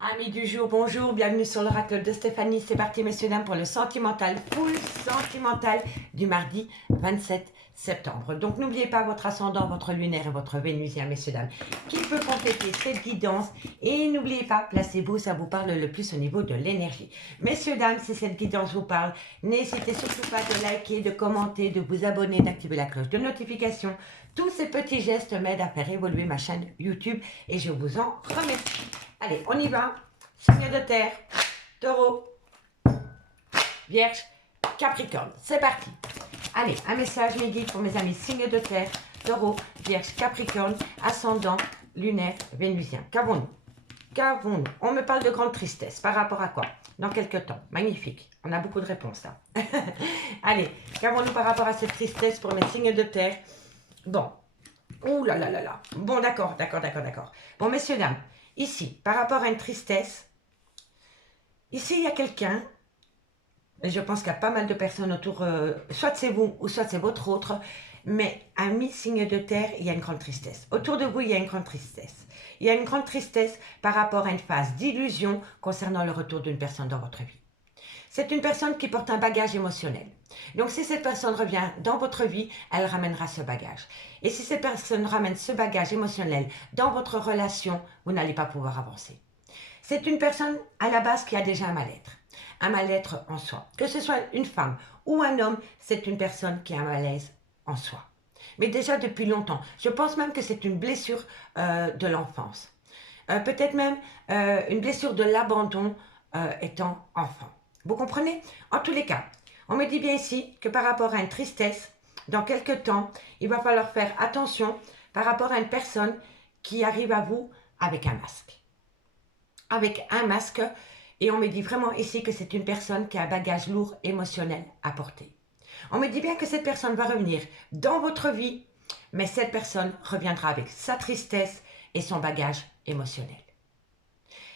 Amis du jour, bonjour, bienvenue sur l'oracle de Stéphanie. C'est parti messieurs dames pour le sentimental, full sentimental du mardi 27 septembre. Donc n'oubliez pas votre ascendant, votre lunaire et votre vénusien messieurs dames qui peut compléter cette guidance. Et n'oubliez pas, placez-vous, ça vous parle le plus au niveau de l'énergie. Messieurs dames, si cette guidance vous parle, n'hésitez surtout pas de liker, de commenter, de vous abonner, d'activer la cloche de notification. Tous ces petits gestes m'aident à faire évoluer ma chaîne YouTube et je vous en remercie. Allez, on y va. Signe de terre, taureau, vierge, capricorne. C'est parti. Allez, un message midi pour mes amis signe de terre, taureau, vierge, capricorne, ascendant, lunaire, vénusien. Qu'avons-nous? Qu'avons-nous? On me parle de grande tristesse. Par rapport à quoi? Dans quelques temps. Magnifique. On a beaucoup de réponses là. Allez, qu'avons-nous par rapport à cette tristesse pour mes signes de terre? Bon. Ouh là là là là. Bon, d'accord. Bon, messieurs, dames. Ici, par rapport à une tristesse, ici, il y a quelqu'un, et je pense qu'il y a pas mal de personnes autour, soit c'est vous, ou soit c'est votre autre, mais à mi-signe de terre, il y a une grande tristesse. Autour de vous, il y a une grande tristesse. Il y a une grande tristesse par rapport à une phase d'illusion concernant le retour d'une personne dans votre vie. C'est une personne qui porte un bagage émotionnel. Donc, si cette personne revient dans votre vie, elle ramènera ce bagage. Et si cette personne ramène ce bagage émotionnel dans votre relation, vous n'allez pas pouvoir avancer. C'est une personne à la base qui a déjà un mal-être en soi. Que ce soit une femme ou un homme, c'est une personne qui a un malaise en soi. Mais déjà depuis longtemps. Je pense même que c'est une blessure de l'enfance. Peut-être même une blessure de l'abandon étant enfant. Vous comprenez? En tous les cas, on me dit bien ici que par rapport à une tristesse, dans quelques temps, il va falloir faire attention par rapport à une personne qui arrive à vous avec un masque. Avec un masque, et on me dit vraiment ici que c'est une personne qui a un bagage lourd émotionnel à porter. On me dit bien que cette personne va revenir dans votre vie, mais cette personne reviendra avec sa tristesse et son bagage émotionnel.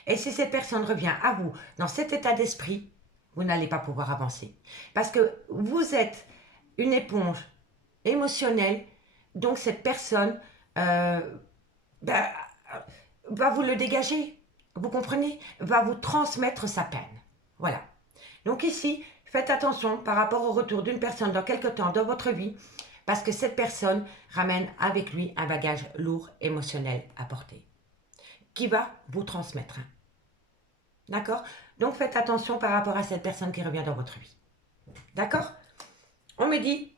Et si cette personne revient à vous dans cet état d'esprit, vous n'allez pas pouvoir avancer. Parce que vous êtes une éponge émotionnelle, donc cette personne va vous le dégager. Vous comprenez? Va vous transmettre sa peine. Voilà. Donc ici, faites attention par rapport au retour d'une personne dans quelque temps dans votre vie, parce que cette personne ramène avec lui un bagage lourd émotionnel à porter, qui va vous transmettre. D'accord? Donc faites attention par rapport à cette personne qui revient dans votre vie. D'accord? On me dit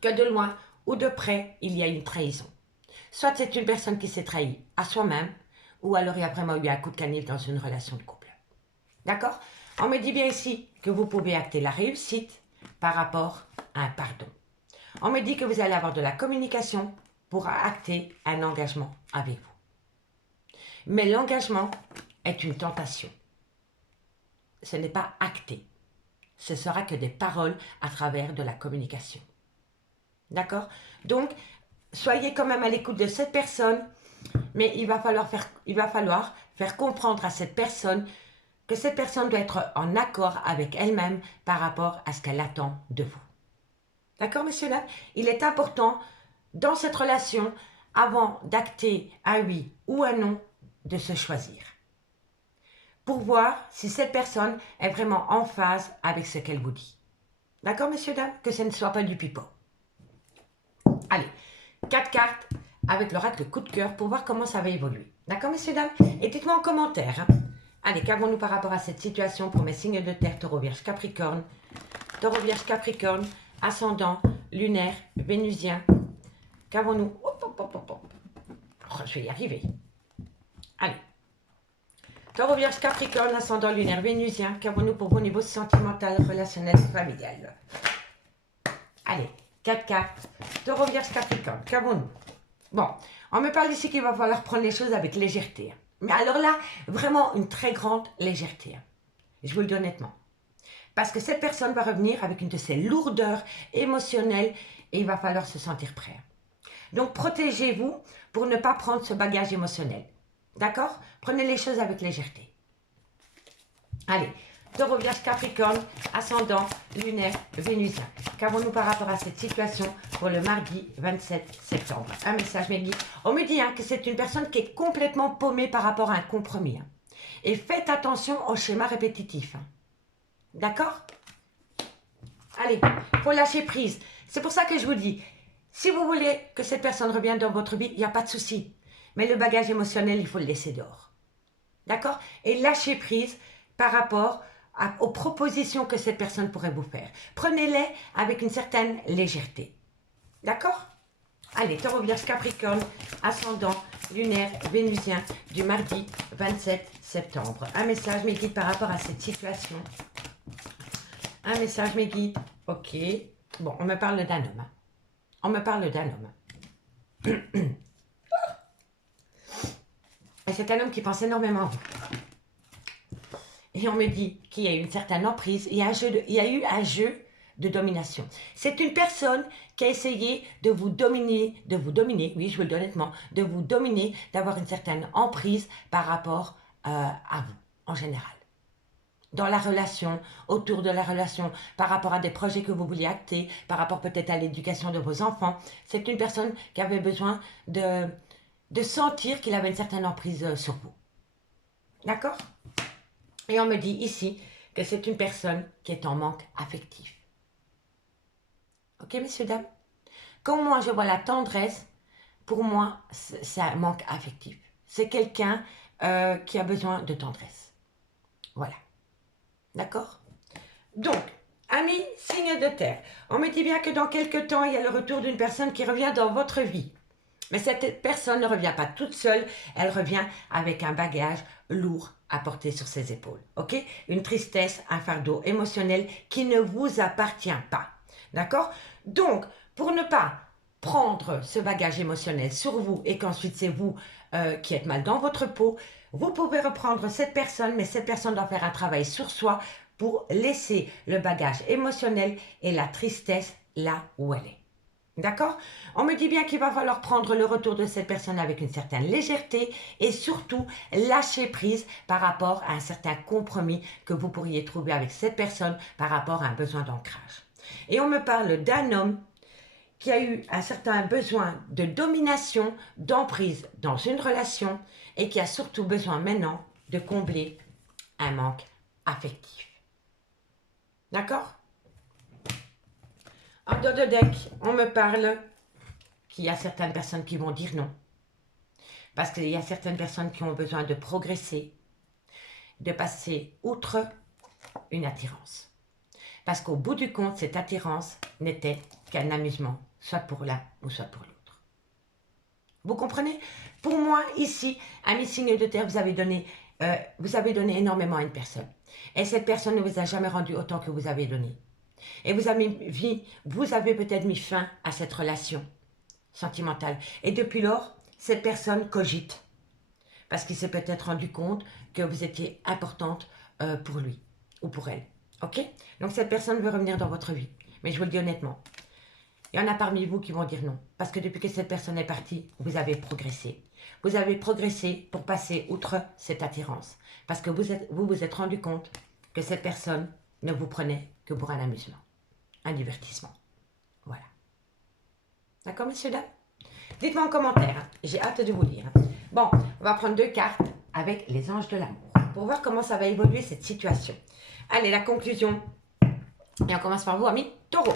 que de loin ou de près, il y a une trahison. Soit c'est une personne qui s'est trahie à soi-même, ou alors il y a vraiment eu un coup de canif dans une relation de couple. D'accord? On me dit bien ici que vous pouvez acter la réussite par rapport à un pardon. On me dit que vous allez avoir de la communication pour acter un engagement avec vous. Mais l'engagement est une tentation. Ce n'est pas acté. Ce sera que des paroles à travers de la communication. D'accord? Donc, soyez quand même à l'écoute de cette personne, mais il va falloir faire comprendre à cette personne que cette personne doit être en accord avec elle-même par rapport à ce qu'elle attend de vous. D'accord, messieurs, dames? Il est important, dans cette relation, avant d'acter un oui ou un non, de se choisir. Pour voir si cette personne est vraiment en phase avec ce qu'elle vous dit. D'accord, messieurs, dames? Que ce ne soit pas du pipeau. Allez, 4 cartes avec l'oracle coup de cœur pour voir comment ça va évoluer. D'accord, messieurs, dames? Et dites-moi en commentaire. Allez, qu'avons-nous par rapport à cette situation pour mes signes de terre, taureau, vierge, capricorne, ascendant, lunaire, vénusien. Qu'avons-nous? Oh, je vais y arriver. Allez. Taureau, vierge, capricorne, ascendant, lunaire, vénusien. Qu'avons-nous pour vos niveaux sentimental, relationnel, familial? Allez, 4 cartes. Taureau, vierge, capricorne. Qu'avons-nous? Bon, on me parle ici qu'il va falloir prendre les choses avec légèreté. Mais alors là, vraiment une très grande légèreté. Je vous le dis honnêtement. Parce que cette personne va revenir avec une de ses lourdeurs émotionnelles et il va falloir se sentir prêt. Donc, protégez-vous pour ne pas prendre ce bagage émotionnel. D'accord? Prenez les choses avec légèreté. Allez, taureau, vierge, capricorne, ascendant, lunaire, vénusien. Qu'avons-nous par rapport à cette situation pour le mardi 27 septembre? Un message, Mehdi. On me dit que c'est une personne qui est complètement paumée par rapport à un compromis. Et faites attention au schéma répétitif. Hein. D'accord? Allez, il faut lâcher prise. C'est pour ça que je vous dis, si vous voulez que cette personne revienne dans votre vie, il n'y a pas de souci. Mais le bagage émotionnel, il faut le laisser dehors. D'accord? Et lâcher prise par rapport aux propositions que cette personne pourrait vous faire. Prenez-les avec une certaine légèreté. D'accord? Allez, Taureau, Vierge, Capricorne, ascendant, lunaire, vénusien, du mardi 27 septembre. Un message, mes guides, par rapport à cette situation. Un message, mes guides. Ok. Bon, on me parle d'un homme. Hein. On me parle d'un homme. Et c'est un homme qui pense énormément à vous. Et on me dit qu'il y a eu une certaine emprise, il y a eu un jeu de domination. C'est une personne qui a essayé de vous dominer, oui, je vous le dis honnêtement, de vous dominer, d'avoir une certaine emprise par rapport à vous, en général. Dans la relation, autour de la relation, par rapport à des projets que vous vouliez acter, par rapport peut-être à l'éducation de vos enfants. C'est une personne qui avait besoin de sentir qu'il avait une certaine emprise sur vous. D'accord? Et on me dit ici que c'est une personne qui est en manque affectif. Ok, messieurs, dames? Quand moi je vois la tendresse, pour moi, c'est un manque affectif. C'est quelqu'un qui a besoin de tendresse. Voilà. D'accord? Donc, amis, signe de terre. On me dit bien que dans quelques temps, il y a le retour d'une personne qui revient dans votre vie. Mais cette personne ne revient pas toute seule, elle revient avec un bagage lourd à porter sur ses épaules. Ok? Une tristesse, un fardeau émotionnel qui ne vous appartient pas. D'accord? Donc, pour ne pas prendre ce bagage émotionnel sur vous et qu'ensuite c'est vous qui êtes mal dans votre peau, vous pouvez reprendre cette personne, mais cette personne doit faire un travail sur soi pour laisser le bagage émotionnel et la tristesse là où elle est. D'accord? On me dit bien qu'il va falloir prendre le retour de cette personne avec une certaine légèreté et surtout lâcher prise par rapport à un certain compromis que vous pourriez trouver avec cette personne par rapport à un besoin d'ancrage. Et on me parle d'un homme qui a eu un certain besoin de domination, d'emprise dans une relation et qui a surtout besoin maintenant de combler un manque affectif. D'accord? En dos de deck, on me parle qu'il y a certaines personnes qui vont dire non. Parce qu'il y a certaines personnes qui ont besoin de progresser, de passer outre une attirance. Parce qu'au bout du compte, cette attirance n'était qu'un amusement, soit pour l'un ou soit pour l'autre. Vous comprenez? Pour moi, ici, amis signe de terre, vous avez donné énormément à une personne. Et cette personne ne vous a jamais rendu autant que vous avez donné. Et vous avez peut-être mis fin à cette relation sentimentale. Et depuis lors, cette personne cogite. Parce qu'il s'est peut-être rendu compte que vous étiez importante pour lui ou pour elle. Ok? Donc cette personne veut revenir dans votre vie. Mais je vous le dis honnêtement, il y en a parmi vous qui vont dire non. Parce que depuis que cette personne est partie, vous avez progressé. Vous avez progressé pour passer outre cette attirance. Parce que vous êtes rendu compte que cette personne ne vous prenait que pour un amusement, un divertissement. Voilà. D'accord, messieurs, dames? Dites-moi en commentaire, hein. J'ai hâte de vous lire. Hein. Bon, on va prendre 2 cartes avec les anges de l'amour pour voir comment ça va évoluer cette situation. Allez, la conclusion. Et on commence par vous, amis Taureau.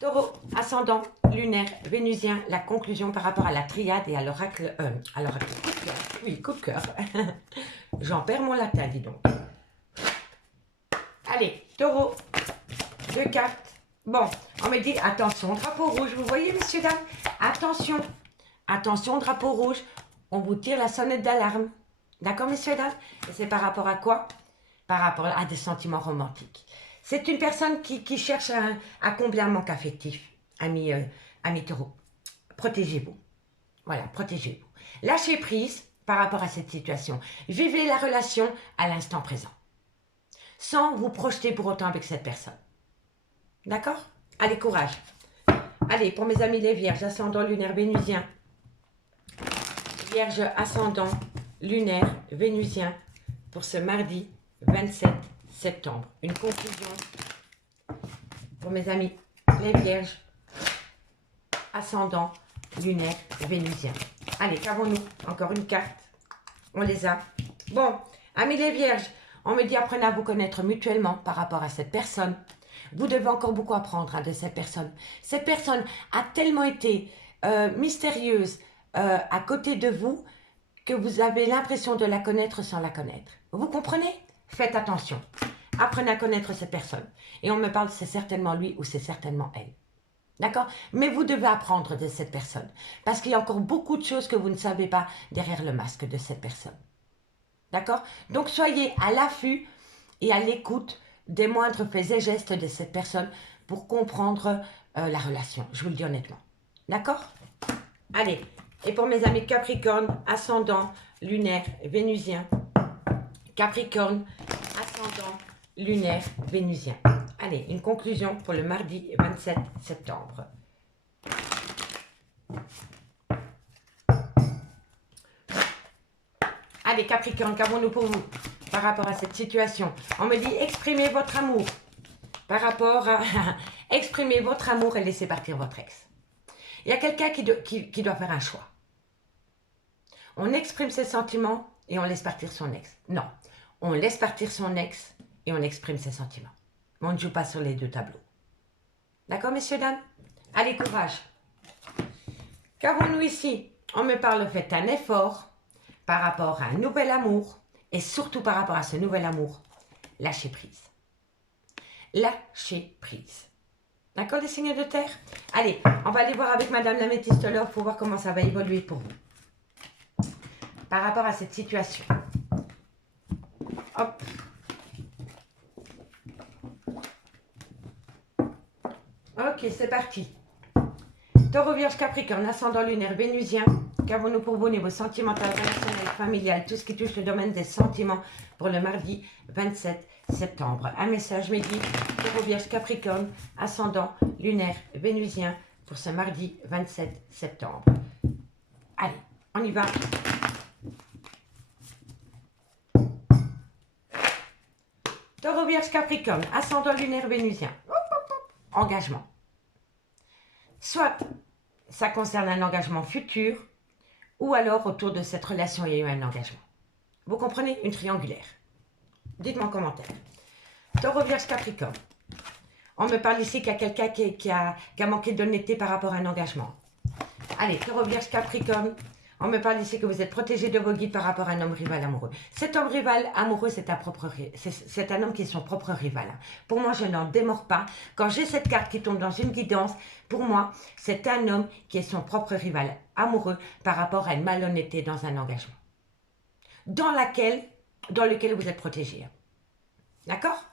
Taureau, ascendant, lunaire, vénusien, la conclusion par rapport à la triade et à l'oracle. Coup de cœur. Oui, coup de cœur. J'en perds mon latin, dis donc. Allez, Taureau, 2 cartes. Bon, on me dit, attention, drapeau rouge. Vous voyez, messieurs, dames? Attention, attention, drapeau rouge. On vous tire la sonnette d'alarme. D'accord, messieurs, dames? Et c'est par rapport à quoi? Par rapport à des sentiments romantiques. C'est une personne qui cherche à combler un manque affectif, ami Taureau. Protégez-vous. Voilà, protégez-vous. Lâchez prise par rapport à cette situation. Vivez la relation à l'instant présent. Sans vous projeter pour autant avec cette personne. D'accord? Allez, courage. Allez, pour mes amis les vierges, ascendant, lunaire, vénusien. Vierge, ascendant, lunaire, vénusien, pour ce mardi 27 septembre. Une conclusion pour mes amis les vierges, ascendant, lunaire, vénusien. Allez, qu'avons-nous? Encore une carte. On les a. Bon, amis les vierges, on me dit apprenez à vous connaître mutuellement par rapport à cette personne. Vous devez encore beaucoup apprendre de cette personne. Cette personne a tellement été mystérieuse à côté de vous que vous avez l'impression de la connaître sans la connaître. Vous comprenez? Faites attention. Apprenez à connaître cette personne. Et on me parle c'est certainement lui ou c'est certainement elle. D'accord? Mais vous devez apprendre de cette personne. Parce qu'il y a encore beaucoup de choses que vous ne savez pas derrière le masque de cette personne. D'accord? Donc soyez à l'affût et à l'écoute des moindres faits et gestes de cette personne pour comprendre la relation. Je vous le dis honnêtement. D'accord? Allez, et pour mes amis Capricorne, ascendant, lunaire, vénusien. Capricorne, ascendant, lunaire, vénusien. Allez, une conclusion pour le mardi 27 septembre. Allez, Capricorne, qu'avons-nous pour vous par rapport à cette situation? On me dit exprimez votre amour. Par rapport à exprimer votre amour et laissez partir votre ex. Il y a quelqu'un qui doit faire un choix. On exprime ses sentiments et on laisse partir son ex. Non, on laisse partir son ex et on exprime ses sentiments. On ne joue pas sur les deux tableaux. D'accord, messieurs, dames? Allez, courage. Qu'avons-nous ici? On me parle, faites un effort par rapport à un nouvel amour et surtout par rapport à ce nouvel amour, lâchez prise. Lâchez prise. D'accord, les signes de terre? Allez, on va aller voir avec Madame la Métiste Love pour voir comment ça va évoluer pour vous. Par rapport à cette situation. Hop. Ok, c'est parti. Taureau, Vierge, Capricorne, ascendant lunaire, vénusien. Qu'avons-nous pour vous au niveau sentimental, relationnel, familial, tout ce qui touche le domaine des sentiments pour le mardi 27 septembre. Un message midi, Taureau, Vierge, Capricorne, ascendant lunaire, vénusien pour ce mardi 27 septembre. Allez, on y va. Taureau, Vierge, Capricorne, ascendant lunaire, vénusien. Engagement. Soit ça concerne un engagement futur, ou alors autour de cette relation il y a eu un engagement. Vous comprenez? Une triangulaire. Dites-moi en commentaire. Taureau, Vierge, Capricorne. On me parle ici qu'il y a quelqu'un qui a manqué d'honnêteté par rapport à un engagement. Allez, Taureau, Vierge, Capricorne. On me parle ici que vous êtes protégé de vos guides par rapport à un homme rival amoureux. Cet homme rival amoureux, c'est un homme qui est son propre rival. Pour moi, je n'en démords pas. Quand j'ai cette carte qui tombe dans une guidance, pour moi, c'est un homme qui est son propre rival amoureux par rapport à une malhonnêteté dans un engagement. Dans lequel vous êtes protégé. D'accord?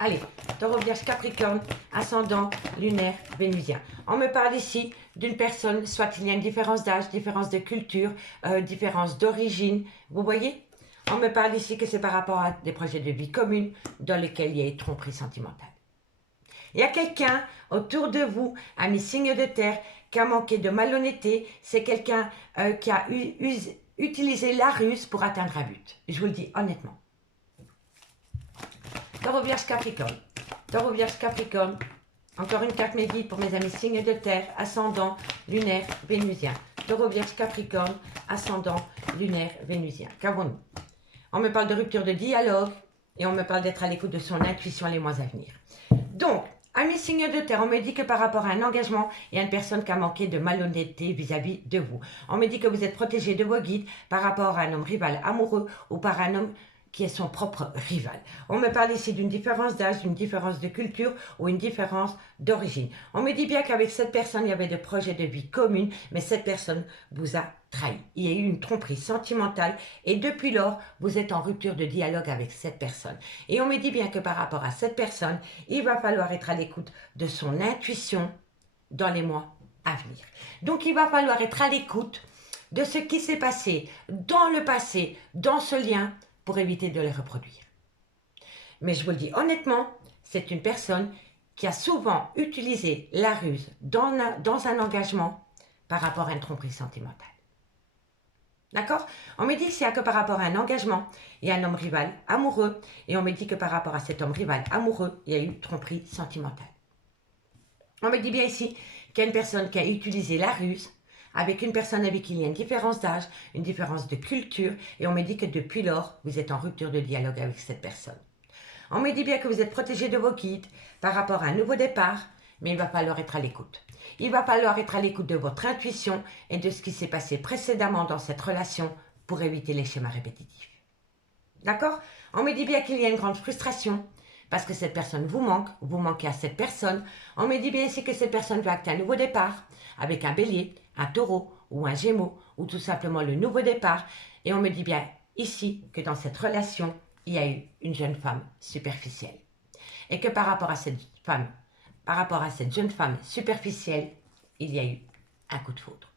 Allez, Taureau, Vierge, Capricorne, ascendant, lunaire, vénusien. On me parle ici d'une personne, soit il y a une différence d'âge, différence de culture, différence d'origine. Vous voyez? On me parle ici que c'est par rapport à des projets de vie commune dans lesquels il y a une tromperie sentimentale. Il y a quelqu'un autour de vous, amis signes de terre, qui a manqué de malhonnêteté. C'est quelqu'un qui a utilisé la ruse pour atteindre un but. Je vous le dis honnêtement. Taureau, Vierge, Capricorne. Taureau, Vierge, Capricorne. Encore une carte mes guides pour mes amis signes de terre, ascendant, lunaire, vénusien. Taureau, Vierge, Capricorne, ascendant, lunaire, vénusien. Qu'avons-nous? On me parle de rupture de dialogue et on me parle d'être à l'écoute de son intuition les mois à venir. Donc, amis signes de terre, on me dit que par rapport à un engagement, il y a une personne qui a manqué de malhonnêteté vis-à-vis de vous. On me dit que vous êtes protégé de vos guides par rapport à un homme rival amoureux ou par un homme qui est son propre rival. On me parle ici d'une différence d'âge, d'une différence de culture ou une différence d'origine. On me dit bien qu'avec cette personne, il y avait des projets de vie communs, mais cette personne vous a trahi. Il y a eu une tromperie sentimentale et depuis lors, vous êtes en rupture de dialogue avec cette personne. Et on me dit bien que par rapport à cette personne, il va falloir être à l'écoute de son intuition dans les mois à venir. Donc, il va falloir être à l'écoute de ce qui s'est passé dans le passé, dans ce lien, pour éviter de les reproduire. Mais je vous le dis honnêtement, c'est une personne qui a souvent utilisé la ruse dans un engagement par rapport à une tromperie sentimentale. D'accord? On me dit qu'il n'y a que par rapport à un engagement, il y a un homme rival amoureux, et on me dit que par rapport à cet homme rival amoureux, il y a eu tromperie sentimentale. On me dit bien ici qu'il y a une personne qui a utilisé la ruse avec une personne avec qui il y a une différence d'âge, une différence de culture, et on me dit que depuis lors, vous êtes en rupture de dialogue avec cette personne. On me dit bien que vous êtes protégé de vos guides par rapport à un nouveau départ, mais il va falloir être à l'écoute. Il va falloir être à l'écoute de votre intuition et de ce qui s'est passé précédemment dans cette relation pour éviter les schémas répétitifs. D'accord? On me dit bien qu'il y a une grande frustration parce que cette personne vous manquez à cette personne. On me dit bien ici que cette personne veut acter un nouveau départ avec un bélier, un taureau ou un gémeau ou tout simplement le nouveau départ. Et on me dit bien ici que dans cette relation, il y a eu une jeune femme superficielle. Et que par rapport à cette jeune femme superficielle, il y a eu un coup de foudre.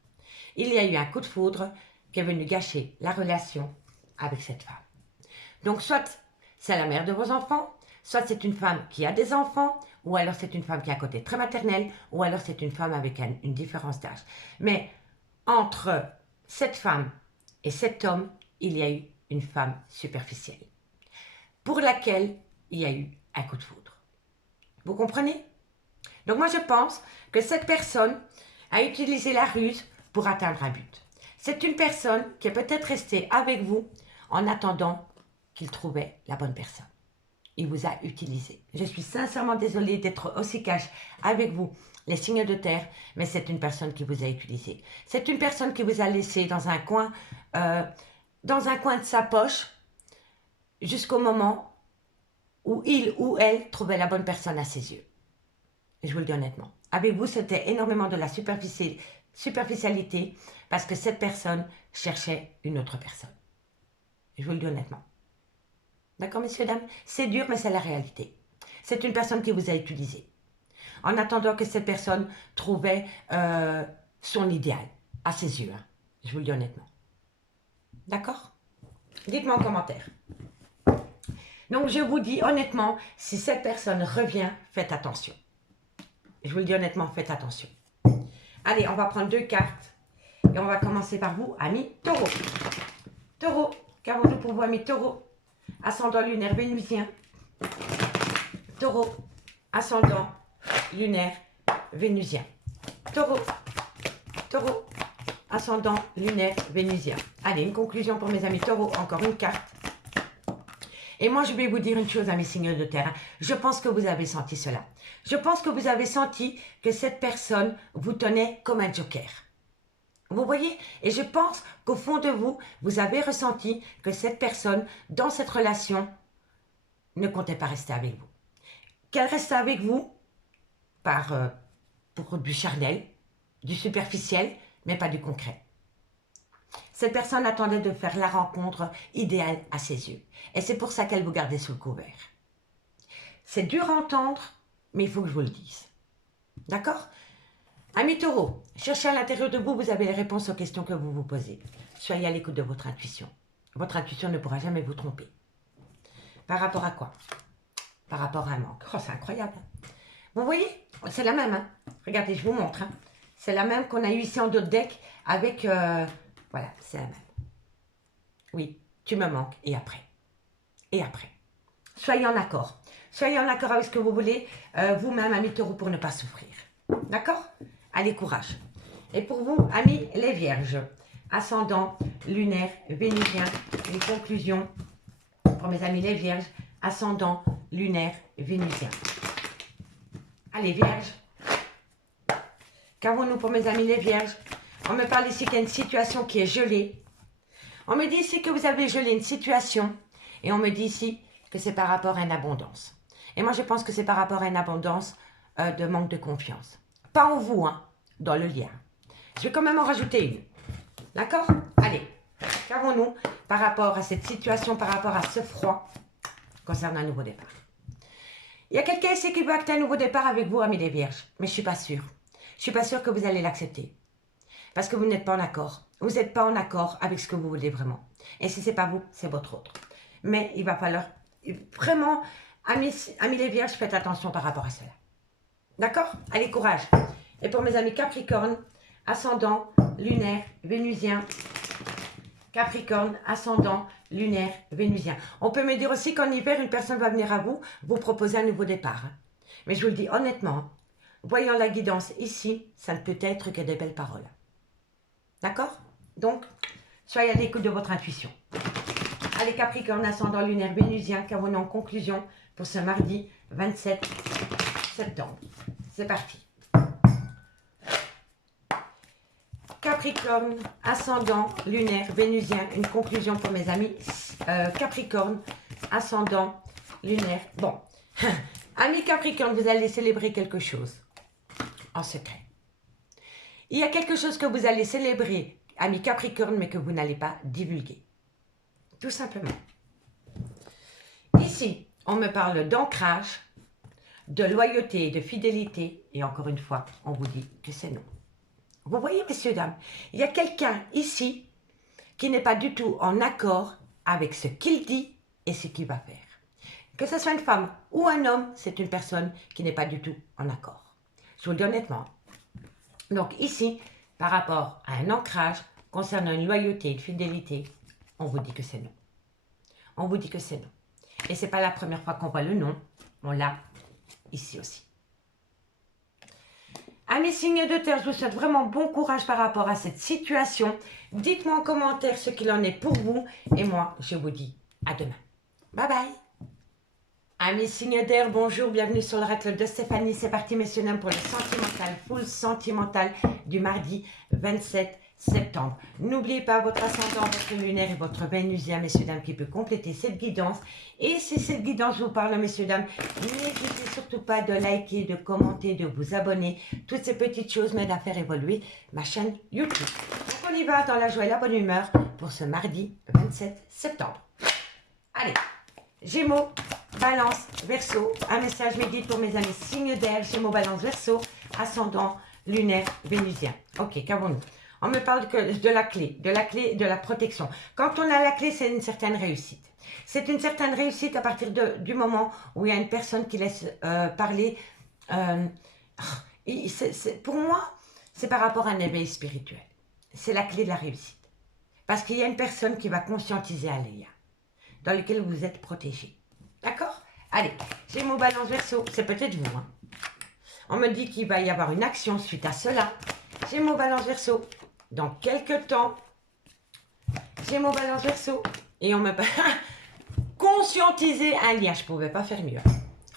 Il y a eu un coup de foudre qui est venu gâcher la relation avec cette femme. Donc soit c'est la mère de vos enfants, soit c'est une femme qui a des enfants, ou alors c'est une femme qui a un côté très maternel, ou alors c'est une femme avec une différence d'âge. Mais entre cette femme et cet homme, il y a eu une femme superficielle, pour laquelle il y a eu un coup de foudre. Vous comprenez? Donc moi je pense que cette personne a utilisé la ruse pour atteindre un but. C'est une personne qui est peut-être restée avec vous en attendant qu'il trouvait la bonne personne. Il vous a utilisé. Je suis sincèrement désolée d'être aussi cash avec vous, les signes de terre, mais c'est une personne qui vous a utilisé. C'est une personne qui vous a laissé dans un coin de sa poche jusqu'au moment où il ou elle trouvait la bonne personne à ses yeux. Je vous le dis honnêtement. Avec vous, c'était énormément de la superficialité parce que cette personne cherchait une autre personne. Je vous le dis honnêtement. D'accord, messieurs, dames? C'est dur, mais c'est la réalité. C'est une personne qui vous a utilisé. En attendant que cette personne trouvait son idéal à ses yeux. Hein. Je vous le dis honnêtement. D'accord? Dites-moi en commentaire. Donc, je vous dis honnêtement, si cette personne revient, faites attention. Je vous le dis honnêtement, faites attention. Allez, on va prendre 2 cartes. Et on va commencer par vous, amis taureau. Taureau, qu'avons-nous pour vous, amis taureau? Ascendant lunaire vénusien. Taureau, ascendant lunaire vénusien. Taureau, taureau, ascendant lunaire vénusien. Allez, une conclusion pour mes amis taureau, encore une carte. Et moi, je vais vous dire une chose à mes signes de terre. Je pense que vous avez senti cela. Je pense que vous avez senti que cette personne vous tenait comme un joker. Vous voyez? Et je pense qu'au fond de vous, vous avez ressenti que cette personne, dans cette relation, ne comptait pas rester avec vous. Qu'elle restait avec vous pour du charnel, du superficiel, mais pas du concret. Cette personne attendait de faire la rencontre idéale à ses yeux. Et c'est pour ça qu'elle vous gardait sous le couvert. C'est dur à entendre, mais il faut que je vous le dise. D'accord? Amis taureau, cherchez à l'intérieur de vous, vous avez les réponses aux questions que vous vous posez. Soyez à l'écoute de votre intuition. Votre intuition ne pourra jamais vous tromper. Par rapport à quoi? Par rapport à un manque. Oh, c'est incroyable. Vous voyez? C'est la même. Hein? Regardez, je vous montre. Hein? C'est la même qu'on a eu ici en dos de deck avec... Voilà, c'est la même. Oui, tu me manques. Et après? Et après? Soyez en accord. Soyez en accord avec ce que vous voulez, vous-même, amis taureau, pour ne pas souffrir. D'accord? Allez, courage. Et pour vous, amis les vierges, ascendant, lunaire, vénusien, une conclusion pour mes amis les vierges, ascendant, lunaire, vénusien. Allez, vierges. Qu'avons-nous pour mes amis les vierges? On me parle ici qu'il y a une situation qui est gelée. On me dit ici que vous avez gelé une situation. Et on me dit ici que c'est par rapport à une abondance. Et moi, je pense que c'est par rapport à une abondance de manque de confiance. Pas en vous, hein, dans le lien. Je vais quand même en rajouter une. D'accord? Allez, qu'avons-nous par rapport à cette situation, par rapport à ce froid concernant un nouveau départ? Il y a quelqu'un ici qui veut acter un nouveau départ avec vous, amis les vierges. Mais je ne suis pas sûre. Je ne suis pas sûre que vous allez l'accepter. Parce que vous n'êtes pas en accord. Vous n'êtes pas en accord avec ce que vous voulez vraiment. Et si ce n'est pas vous, c'est votre autre. Mais il va falloir vraiment, amis les vierges, faites attention par rapport à cela. D'accord? Allez, courage. Et pour mes amis Capricorne, ascendant, lunaire, vénusien. Capricorne, ascendant, lunaire, vénusien. On peut me dire aussi qu'en hiver, une personne va venir à vous, vous proposer un nouveau départ. Mais je vous le dis honnêtement, voyant la guidance ici, ça ne peut être que des belles paroles. D'accord? Donc, soyez à l'écoute de votre intuition. Allez, Capricorne, ascendant lunaire vénusien, qu'avons-nous en conclusion pour ce mardi 27 septembre? C'est parti. Capricorne, ascendant lunaire vénusien, une conclusion pour mes amis Capricorne, ascendant lunaire. Bon, amis Capricorne, vous allez célébrer quelque chose en secret. Il y a quelque chose que vous allez célébrer, amis Capricorne, mais que vous n'allez pas divulguer. Tout simplement. Ici, on me parle d'ancrage, de loyauté et de fidélité. Et encore une fois, on vous dit que c'est non. Vous voyez, messieurs, dames, il y a quelqu'un ici qui n'est pas du tout en accord avec ce qu'il dit et ce qu'il va faire. Que ce soit une femme ou un homme, c'est une personne qui n'est pas du tout en accord. Je vous le dis honnêtement. Donc ici, par rapport à un ancrage concernant une loyauté et une fidélité, on vous dit que c'est non. On vous dit que c'est non. Et ce n'est pas la première fois qu'on voit le non, on l'a ici aussi. Amis signes de terre, je vous souhaite vraiment bon courage par rapport à cette situation. Dites-moi en commentaire ce qu'il en est pour vous. Et moi, je vous dis à demain. Bye bye. Amis signes d'air, bonjour, bienvenue sur l'oracle de Stéphanie. C'est parti, messieurs, dames, pour le sentimental, full sentimental du mardi 27 septembre. N'oubliez pas votre ascendant, votre lunaire et votre vénusien, messieurs, dames, qui peut compléter cette guidance. Et si cette guidance vous parle, messieurs, dames, n'hésitez surtout pas de liker, de commenter, de vous abonner. Toutes ces petites choses m'aident à faire évoluer ma chaîne YouTube. Donc on y va dans la joie et la bonne humeur pour ce mardi 27 septembre. Allez, Gémeaux, Balance, Verseau, un message médite pour mes amis signes d'air, Gémeaux, Balance, Verseau, ascendant, lunaire, vénusien. Ok, qu'avons-nous? On me parle de la clé, de la protection. Quand on a la clé, c'est une certaine réussite. C'est une certaine réussite à partir du moment où il y a une personne qui laisse parler. Pour moi, c'est par rapport à un éveil spirituel. C'est la clé de la réussite. Parce qu'il y a une personne qui va conscientiser Aléa, dans lequel vous êtes protégé. D'accord? Allez, Gémeaux, Balance, Verseau, c'est peut-être vous. Hein. On me dit qu'il va y avoir une action suite à cela. Gémeaux, Balance, Verseau, dans quelques temps. Gémeaux, Balance, Verseau, et on me conscientiser un lien. Je ne pouvais pas faire mieux.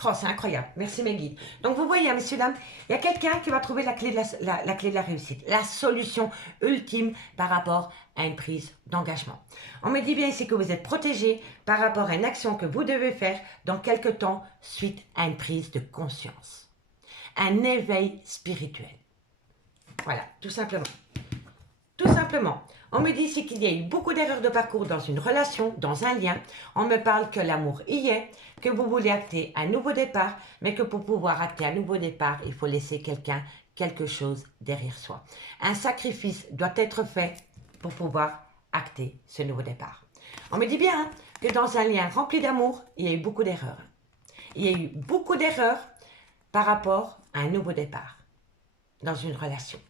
Oh, c'est incroyable. Merci mes guides. Donc vous voyez, messieurs, dames, il y a quelqu'un qui va trouver la clé de la réussite, la solution ultime par rapport à une prise d'engagement. On me dit bien ici que vous êtes protégé par rapport à une action que vous devez faire dans quelque temps suite à une prise de conscience. Un éveil spirituel. Voilà, tout simplement. Tout simplement. On me dit ici qu'il y a eu beaucoup d'erreurs de parcours dans une relation, dans un lien. On me parle que l'amour y est, que vous voulez acter un nouveau départ, mais que pour pouvoir acter un nouveau départ, il faut laisser quelque chose derrière soi. Un sacrifice doit être fait pour pouvoir acter ce nouveau départ. On me dit bien hein, que dans un lien rempli d'amour, il y a eu beaucoup d'erreurs. Il y a eu beaucoup d'erreurs par rapport à un nouveau départ dans une relation.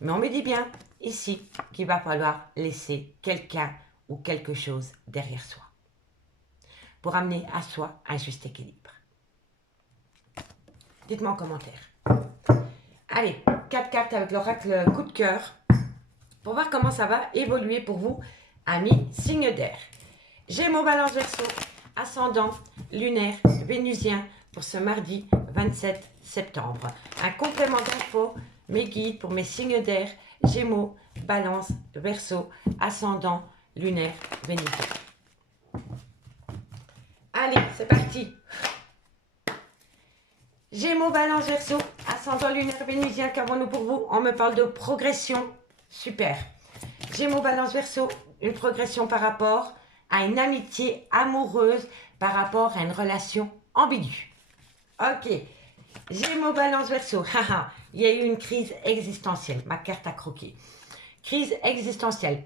Mais on me dit bien ici qu'il va falloir laisser quelqu'un ou quelque chose derrière soi pour amener à soi un juste équilibre. Dites-moi en commentaire. Allez, 4 cartes avec l'oracle coup de cœur pour voir comment ça va évoluer pour vous, amis signes d'air. Gémeaux, Balance, Verseau, ascendant, lunaire, vénusien pour ce mardi 27 septembre. Un complément d'infos, mes guides pour mes signes d'air, Gémeaux, Balance, Verseau, ascendant, lunaire, vénusien. Allez, c'est parti. Gémeaux, Balance, Verseau, ascendant, lunaire, vénusien, qu'avons-nous pour vous? On me parle de progression, super. Gémeaux, Balance, Verseau, une progression par rapport à une amitié amoureuse, par rapport à une relation ambiguë. Ok, Gémeaux, Balance, Verseau, il y a eu une crise existentielle, ma carte à croquer. Crise existentielle,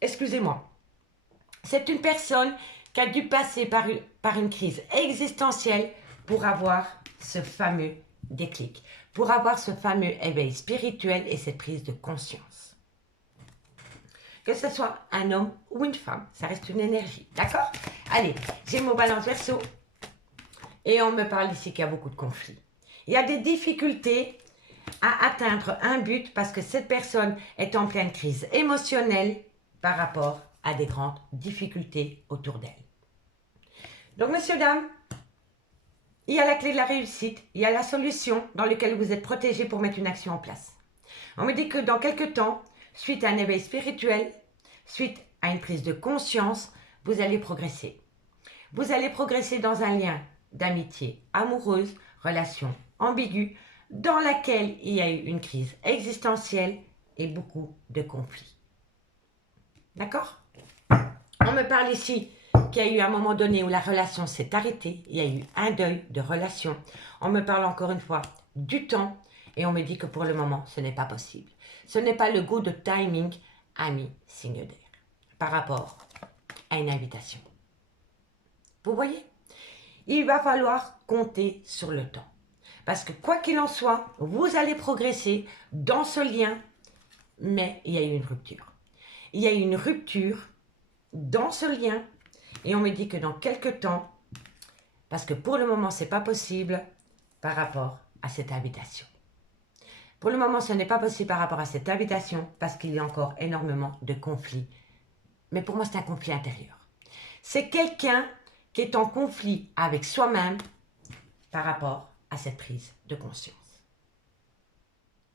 excusez-moi, c'est une personne qui a dû passer par une crise existentielle pour avoir ce fameux déclic, pour avoir ce fameux éveil spirituel et cette prise de conscience. Que ce soit un homme ou une femme, ça reste une énergie, d'accord? Allez, Gémeaux, Balance, Verseau, et on me parle ici qu'il y a beaucoup de conflits. Il y a des difficultés à atteindre un but parce que cette personne est en pleine crise émotionnelle par rapport à des grandes difficultés autour d'elle. Donc, messieurs, dames, il y a la clé de la réussite, il y a la solution dans laquelle vous êtes protégés pour mettre une action en place. On me dit que dans quelques temps, suite à un éveil spirituel, suite à une prise de conscience, vous allez progresser. Vous allez progresser dans un lien d'amitié amoureuse, relation ambiguë, dans laquelle il y a eu une crise existentielle et beaucoup de conflits. D'accord? On me parle ici qu'il y a eu un moment donné où la relation s'est arrêtée, il y a eu un deuil de relation. On me parle encore une fois du temps et on me dit que pour le moment, ce n'est pas possible. Ce n'est pas le goût de timing, ami signe d'air, par rapport à une invitation. Vous voyez? Il va falloir compter sur le temps. Parce que quoi qu'il en soit, vous allez progresser dans ce lien, mais il y a eu une rupture. Il y a eu une rupture dans ce lien et on me dit que dans quelques temps, parce que pour le moment, ce n'est pas possible par rapport à cette invitation. Pour le moment, ce n'est pas possible par rapport à cette invitation parce qu'il y a encore énormément de conflits. Mais pour moi, c'est un conflit intérieur. C'est quelqu'un qui est en conflit avec soi-même par rapport à cette prise de conscience.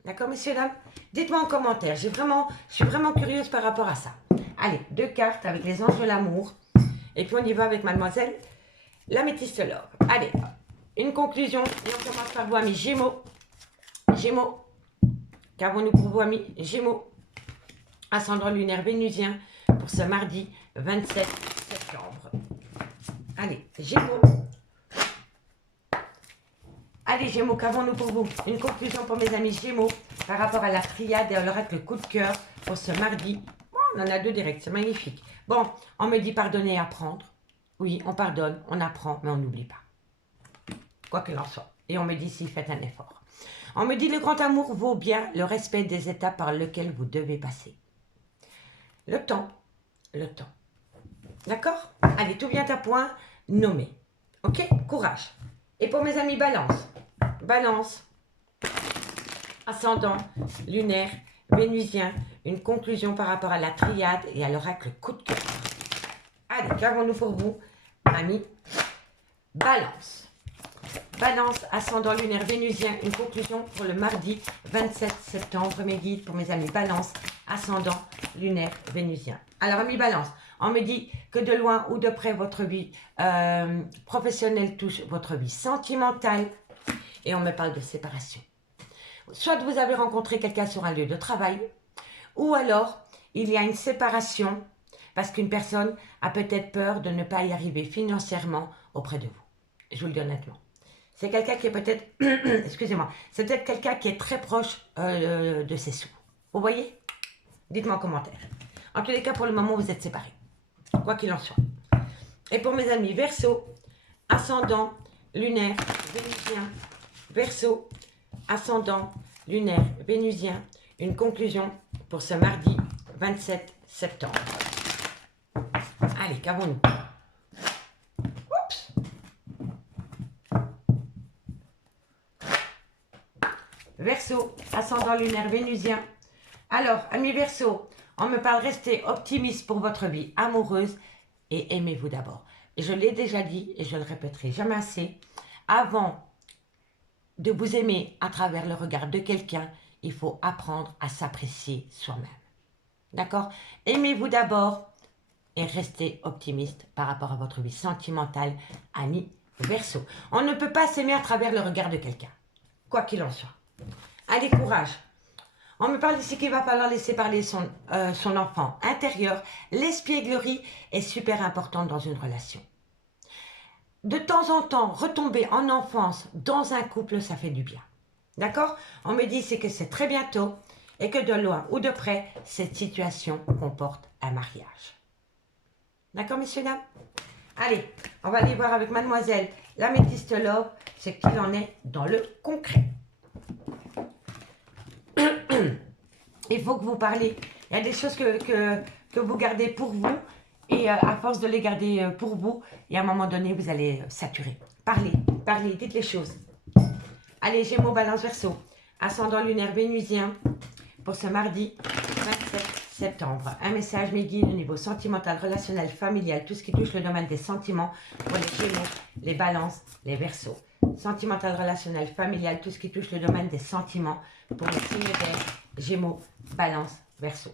D'accord, messieurs, dames? Dites-moi en commentaire. Je suis vraiment curieuse par rapport à ça. Allez, 2 cartes avec les anges de l'amour. Et puis on y va avec mademoiselle l'améthyste love. Allez, une conclusion. Et on commence par vous, amis Gémeaux. Gémeaux. Qu'avons-nous pour vous, amis Gémeaux? Ascendant lunaire vénusien pour ce mardi 27 septembre. Allez, Gémeaux. Allez, Gémeaux, qu'avons-nous pour vous? Une conclusion pour mes amis Gémeaux par rapport à la triade et à l'oracle coup de cœur pour ce mardi. Oh, on en a 2 directs, c'est magnifique. Bon, on me dit pardonner et apprendre. Oui, on pardonne, on apprend, mais on n'oublie pas. Quoi qu'il en soit. Et on me dit si faites un effort. On me dit le grand amour vaut bien le respect des étapes par lesquelles vous devez passer. Le temps. Le temps. D'accord? Allez, tout vient à point, nommé. Ok? Courage. Et pour mes amis Balance. Balance. Ascendant, lunaire, vénusien. Une conclusion par rapport à la triade et à l'oracle coup de cœur. Allez, qu'avons-nous pour vous, amis Balance. Balance, ascendant lunaire vénusien. Une conclusion pour le mardi 27 septembre. Mes guides pour mes amis Balance, ascendant lunaire vénusien. Alors, amis Balance, on me dit que de loin ou de près, votre vie professionnelle touche votre vie sentimentale. Et on me parle de séparation. Soit vous avez rencontré quelqu'un sur un lieu de travail, ou alors il y a une séparation parce qu'une personne a peut-être peur de ne pas y arriver financièrement auprès de vous. Je vous le dis honnêtement. C'est quelqu'un qui est peut-être, excusez-moi, c'est peut-être quelqu'un qui est très proche de ses sous. Vous voyez? Dites-moi en commentaire. En tous les cas, pour le moment, vous êtes séparés. Quoi qu'il en soit. Et pour mes amis Verseau, ascendant, lunaire, vénusien, Verseau, ascendant, lunaire, vénusien, une conclusion pour ce mardi 27 septembre. Allez, qu'avons-nous? Oups! Verseau, ascendant lunaire vénusien. Alors, amis Verseau, on me parle rester optimiste pour votre vie amoureuse et aimez-vous d'abord. Et je l'ai déjà dit et je le répéterai jamais assez. Avant de vous aimer à travers le regard de quelqu'un, il faut apprendre à s'apprécier soi-même. D'accord? Aimez-vous d'abord et restez optimiste par rapport à votre vie sentimentale, amis Verseau. On ne peut pas s'aimer à travers le regard de quelqu'un, quoi qu'il en soit. Allez, courage. On me parle ici qu'il va falloir laisser parler son enfant intérieur. L'espièglerie est super importante dans une relation. De temps en temps, retomber en enfance dans un couple, ça fait du bien. D'accord? On me dit c'est que c'est très bientôt et que de loin ou de près, cette situation comporte un mariage. D'accord, messieurs, dames? Allez, on va aller voir avec mademoiselle l'améthyste love ce qu'il en est dans le concret. Il faut que vous parlez. Il y a des choses que vous gardez pour vous et à force de les garder pour vous, et à un moment donné, vous allez saturer. Parlez, parlez, dites les choses. Allez, Gémeaux, Balance, Verseau. ascendant lunaire vénusien, pour ce mardi 27 septembre. Un message mes guides au niveau sentimental, relationnel, familial, tout ce qui touche le domaine des sentiments pour les Gémeaux, les Balances, les Verseaux. Sentimental, relationnel, familial, tout ce qui touche le domaine des sentiments pour les signes d'air, Gémeaux, Balance, Verseau.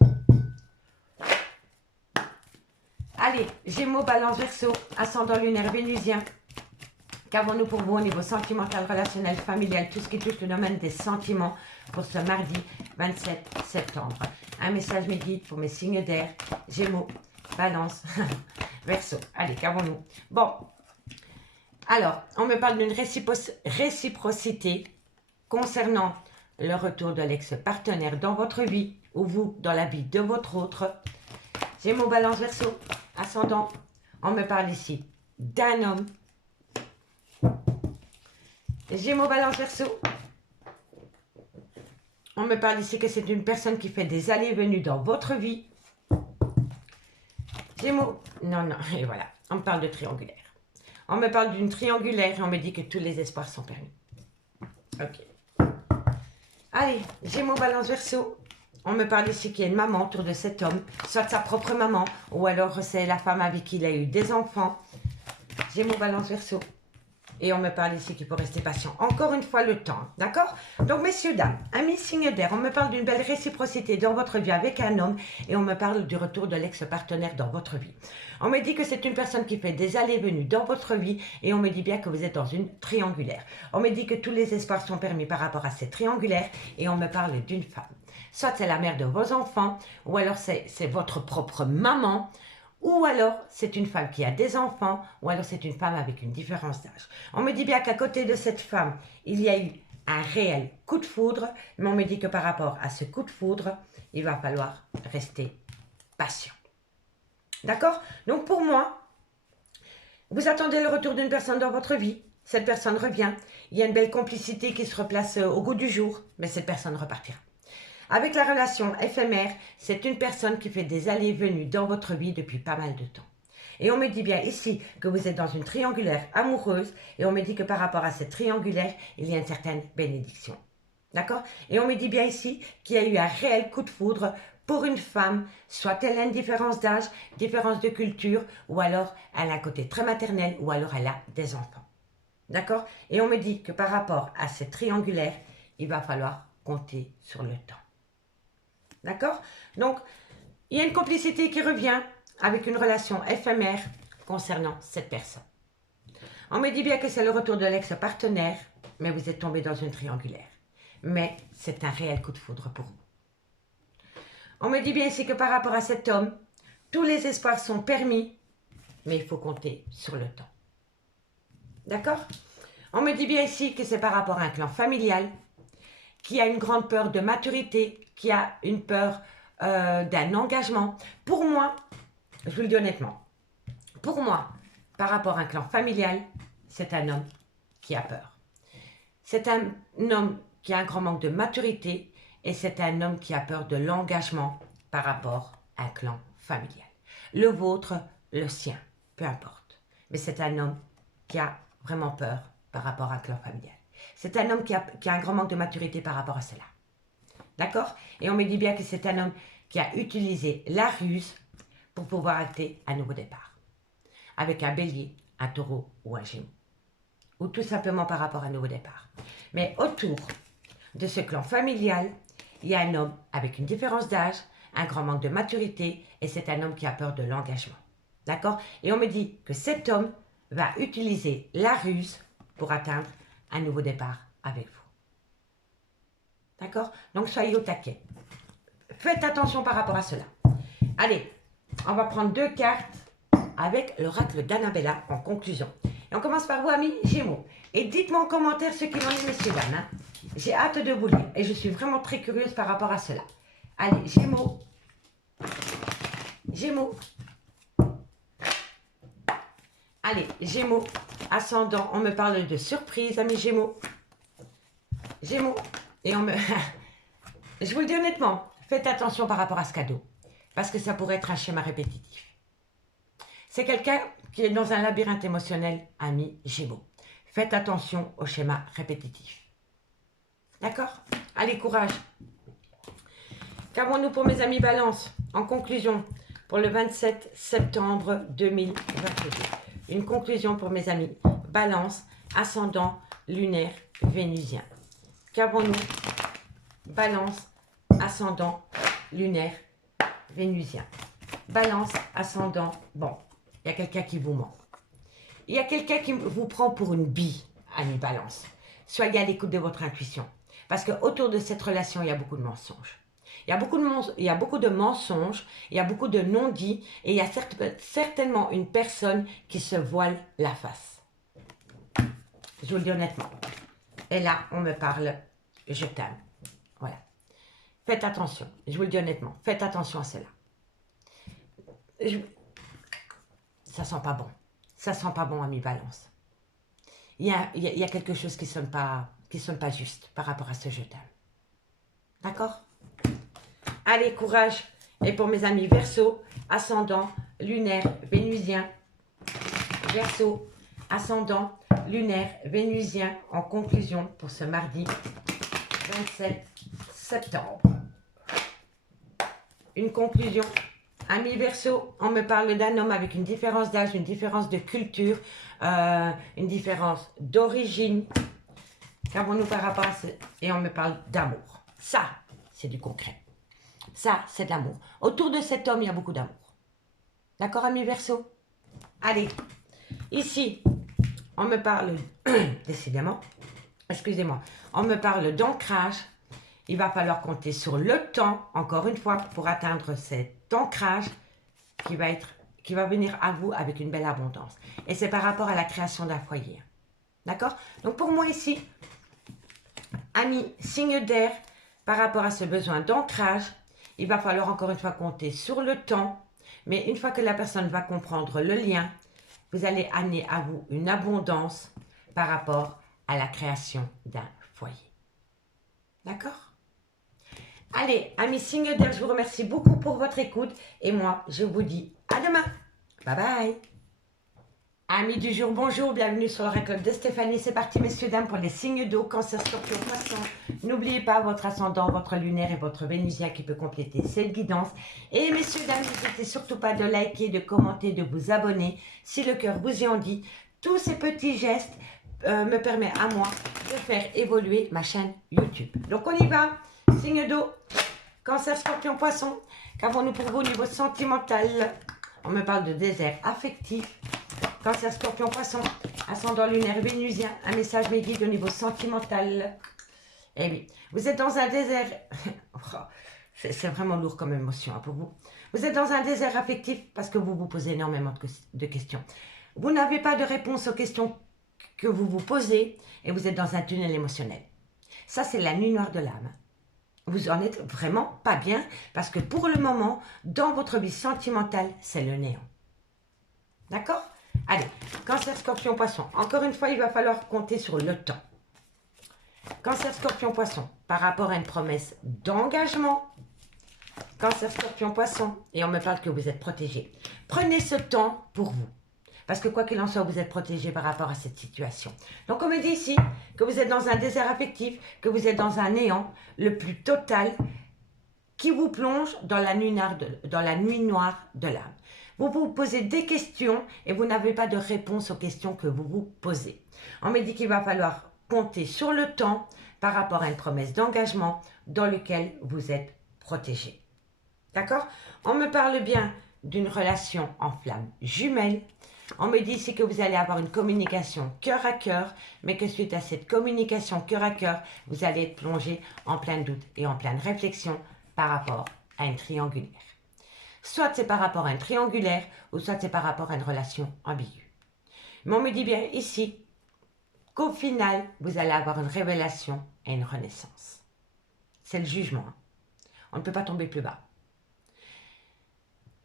Allez, Gémeaux, Balance, Verseau, ascendant lunaire vénusien. Qu'avons-nous pour vous au niveau sentimental, relationnel, familial, tout ce qui touche le domaine des sentiments pour ce mardi 27 septembre. Un message mes guides pour mes signes d'air, Gémeaux, Balance, Verseau. Allez, qu'avons-nous? Bon, alors, on me parle d'une réciprocité concernant le retour de l'ex-partenaire dans votre vie ou vous dans la vie de votre autre. Gémeaux, Balance, Verseau, ascendant. On me parle ici d'un homme. Gémeaux, Balance, Verseau. On me parle ici que c'est une personne qui fait des allées et venues dans votre vie. Gémeaux, non, et voilà, on me parle de triangulaire. On me parle d'une triangulaire et on me dit que tous les espoirs sont permis. Ok. Allez, Gémeaux, Balance, Verseau. On me parle ici qu'il y a une maman autour de cet homme, soit sa propre maman, ou alors c'est la femme avec qui il a eu des enfants. Gémeaux, Balance, Verseau. Et on me parle ici qu'il faut rester patient. Encore une fois, le temps. D'accord? Donc, messieurs, dames, amis signes d'air, on me parle d'une belle réciprocité dans votre vie avec un homme et on me parle du retour de l'ex-partenaire dans votre vie. On me dit que c'est une personne qui fait des allées et venues dans votre vie et on me dit bien que vous êtes dans une triangulaire. On me dit que tous les espoirs sont permis par rapport à cette triangulaire et on me parle d'une femme. Soit c'est la mère de vos enfants ou alors c'est votre propre maman. Ou alors, c'est une femme qui a des enfants, ou alors c'est une femme avec une différence d'âge. On me dit bien qu'à côté de cette femme, il y a eu un réel coup de foudre, mais on me dit que par rapport à ce coup de foudre, il va falloir rester patient. D'accord? Donc pour moi, vous attendez le retour d'une personne dans votre vie, cette personne revient, il y a une belle complicité qui se replace au goût du jour, mais cette personne repartira. Avec la relation éphémère, c'est une personne qui fait des allées et venues dans votre vie depuis pas mal de temps. Et on me dit bien ici que vous êtes dans une triangulaire amoureuse et on me dit que par rapport à cette triangulaire, il y a une certaine bénédiction. D'accord? Et on me dit bien ici qu'il y a eu un réel coup de foudre pour une femme, soit elle a une différence d'âge, différence de culture, ou alors elle a un côté très maternel, ou alors elle a des enfants. D'accord? Et on me dit que par rapport à cette triangulaire, il va falloir compter sur le temps. D'accord? Donc, il y a une complicité qui revient avec une relation éphémère concernant cette personne. On me dit bien que c'est le retour de l'ex-partenaire, mais vous êtes tombé dans une triangulaire. Mais c'est un réel coup de foudre pour vous. On me dit bien ici que par rapport à cet homme, tous les espoirs sont permis, mais il faut compter sur le temps. D'accord? On me dit bien ici que c'est par rapport à un clan familial, qui a une grande peur de maturité, qui a une peur d'un engagement. Pour moi, je vous le dis honnêtement, pour moi, par rapport à un clan familial, c'est un homme qui a peur. C'est un homme qui a un grand manque de maturité et c'est un homme qui a peur de l'engagement par rapport à un clan familial. Le vôtre, le sien, peu importe. Mais c'est un homme qui a vraiment peur par rapport à un clan familial. C'est un homme qui a un grand manque de maturité par rapport à cela. D'accord? Et on me dit bien que c'est un homme qui a utilisé la ruse pour pouvoir acter un nouveau départ. Avec un bélier, un taureau ou un gémeau. Ou tout simplement par rapport à un nouveau départ. Mais autour de ce clan familial, il y a un homme avec une différence d'âge, un grand manque de maturité et c'est un homme qui a peur de l'engagement. D'accord? Et on me dit que cet homme va utiliser la ruse pour atteindre un nouveau départ avec vous. D'accord? Donc soyez au taquet. Faites attention par rapport à cela. Allez, on va prendre 2 cartes avec l'oracle d'Annabella en conclusion. Et on commence par vous, amis Gémeaux. Et dites-moi en commentaire ce qu'il en est, messieurs, dames. Hein. J'ai hâte de vous lire et je suis vraiment très curieuse par rapport à cela. Allez, Gémeaux. Gémeaux. Allez, Gémeaux. Ascendant, on me parle de surprise, amis Gémeaux. Gémeaux. Et on me... Je vous le dis honnêtement, faites attention par rapport à ce cadeau. Parce que ça pourrait être un schéma répétitif. C'est quelqu'un qui est dans un labyrinthe émotionnel, ami Gémeaux. Faites attention au schéma répétitif. D'accord? Allez, courage. Qu'avons-nous pour mes amis Balance? En conclusion, pour le 27 septembre 2022. Une conclusion pour mes amis Balance, ascendant lunaire vénusien. Qu'avons-nous? Balance, ascendant lunaire vénusien. Balance, ascendant, bon, il y a quelqu'un qui vous ment. Il y a quelqu'un qui vous prend pour une bille, amis Balance. Soyez à l'écoute de votre intuition. Parce qu'autour de cette relation, il y a beaucoup de mensonges. Il y a beaucoup de mensonges, il y a beaucoup de non-dits, et il y a certainement une personne qui se voile la face. Je vous le dis honnêtement. Et là, on me parle, je t'aime. Voilà. Faites attention, je vous le dis honnêtement, faites attention à cela. Ça sent pas bon. Ça sent pas bon, ami Balance. Il y a quelque chose qui sonne pas juste par rapport à ce je t'aime. D'accord? Allez, courage. Et pour mes amis Verseau, ascendant, lunaire, vénusien. Verseau, ascendant, lunaire, vénusien. En conclusion pour ce mardi 27 septembre. Une conclusion. Ami Verseau, on me parle d'un homme avec une différence d'âge, une différence de culture, une différence d'origine. Qu'avons-nous par rapport à ce... Et on me parle d'amour. Ça, c'est du concret. Ça, c'est de l'amour. Autour de cet homme, il y a beaucoup d'amour. D'accord, ami Verseau? Allez, ici, on me parle, décidément, excusez-moi, on me parle d'ancrage. Il va falloir compter sur le temps, encore une fois, pour atteindre cet ancrage qui va venir à vous avec une belle abondance. Et c'est par rapport à la création d'un foyer. D'accord? Donc pour moi ici, ami signe d'air, par rapport à ce besoin d'ancrage, il va falloir encore une fois compter sur le temps. Mais une fois que la personne va comprendre le lien, vous allez amener à vous une abondance par rapport à la création d'un foyer. D'accord? Allez, amis signes d'air, je vous remercie beaucoup pour votre écoute. Et moi, je vous dis à demain. Bye bye. Amis du jour, bonjour, bienvenue sur l'oracle de Stéphanie. C'est parti, messieurs, dames, pour les signes d'eau, Cancer, Scorpion, Poisson. N'oubliez pas votre ascendant, votre lunaire et votre vénusien qui peut compléter cette guidance. Et messieurs, dames, n'hésitez surtout pas de liker, de commenter, de vous abonner. Si le cœur vous y en dit, tous ces petits gestes me permettent à moi de faire évoluer ma chaîne YouTube. Donc on y va, signe d'eau, Cancer, Scorpion, Poisson. Qu'avons-nous pour vous au niveau sentimental? On me parle de désert affectif. Cancer, Scorpion, Poisson, ascendant lunaire vénusien, un message me guide au niveau sentimental. Eh oui, vous êtes dans un désert, c'est vraiment lourd comme émotion pour vous. Vous êtes dans un désert affectif parce que vous vous posez énormément de questions. Vous n'avez pas de réponse aux questions que vous vous posez et vous êtes dans un tunnel émotionnel. Ça, c'est la nuit noire de l'âme. Vous en êtes vraiment pas bien parce que pour le moment, dans votre vie sentimentale, c'est le néant. D'accord ? Allez, Cancer, Scorpion, Poisson. Encore une fois, il va falloir compter sur le temps. Cancer, Scorpion, Poisson. Par rapport à une promesse d'engagement. Cancer, Scorpion, Poisson. Et on me parle que vous êtes protégé. Prenez ce temps pour vous. Parce que quoi qu'il en soit, vous êtes protégé par rapport à cette situation. Donc on me dit ici que vous êtes dans un désert affectif, que vous êtes dans un néant le plus total qui vous plonge dans la nuit noire de l'âme. Vous vous posez des questions et vous n'avez pas de réponse aux questions que vous vous posez. On me dit qu'il va falloir compter sur le temps par rapport à une promesse d'engagement dans lequel vous êtes protégé. D'accord? On me parle bien d'une relation en flamme jumelle. On me dit ici que vous allez avoir une communication cœur à cœur, mais que suite à cette communication cœur à cœur, vous allez être plongé en plein doute et en pleine réflexion par rapport à une triangulaire. Soit c'est par rapport à un triangulaire, ou soit c'est par rapport à une relation ambiguë. Mais on me dit bien ici qu'au final, vous allez avoir une révélation et une renaissance. C'est le jugement. On ne peut pas tomber plus bas.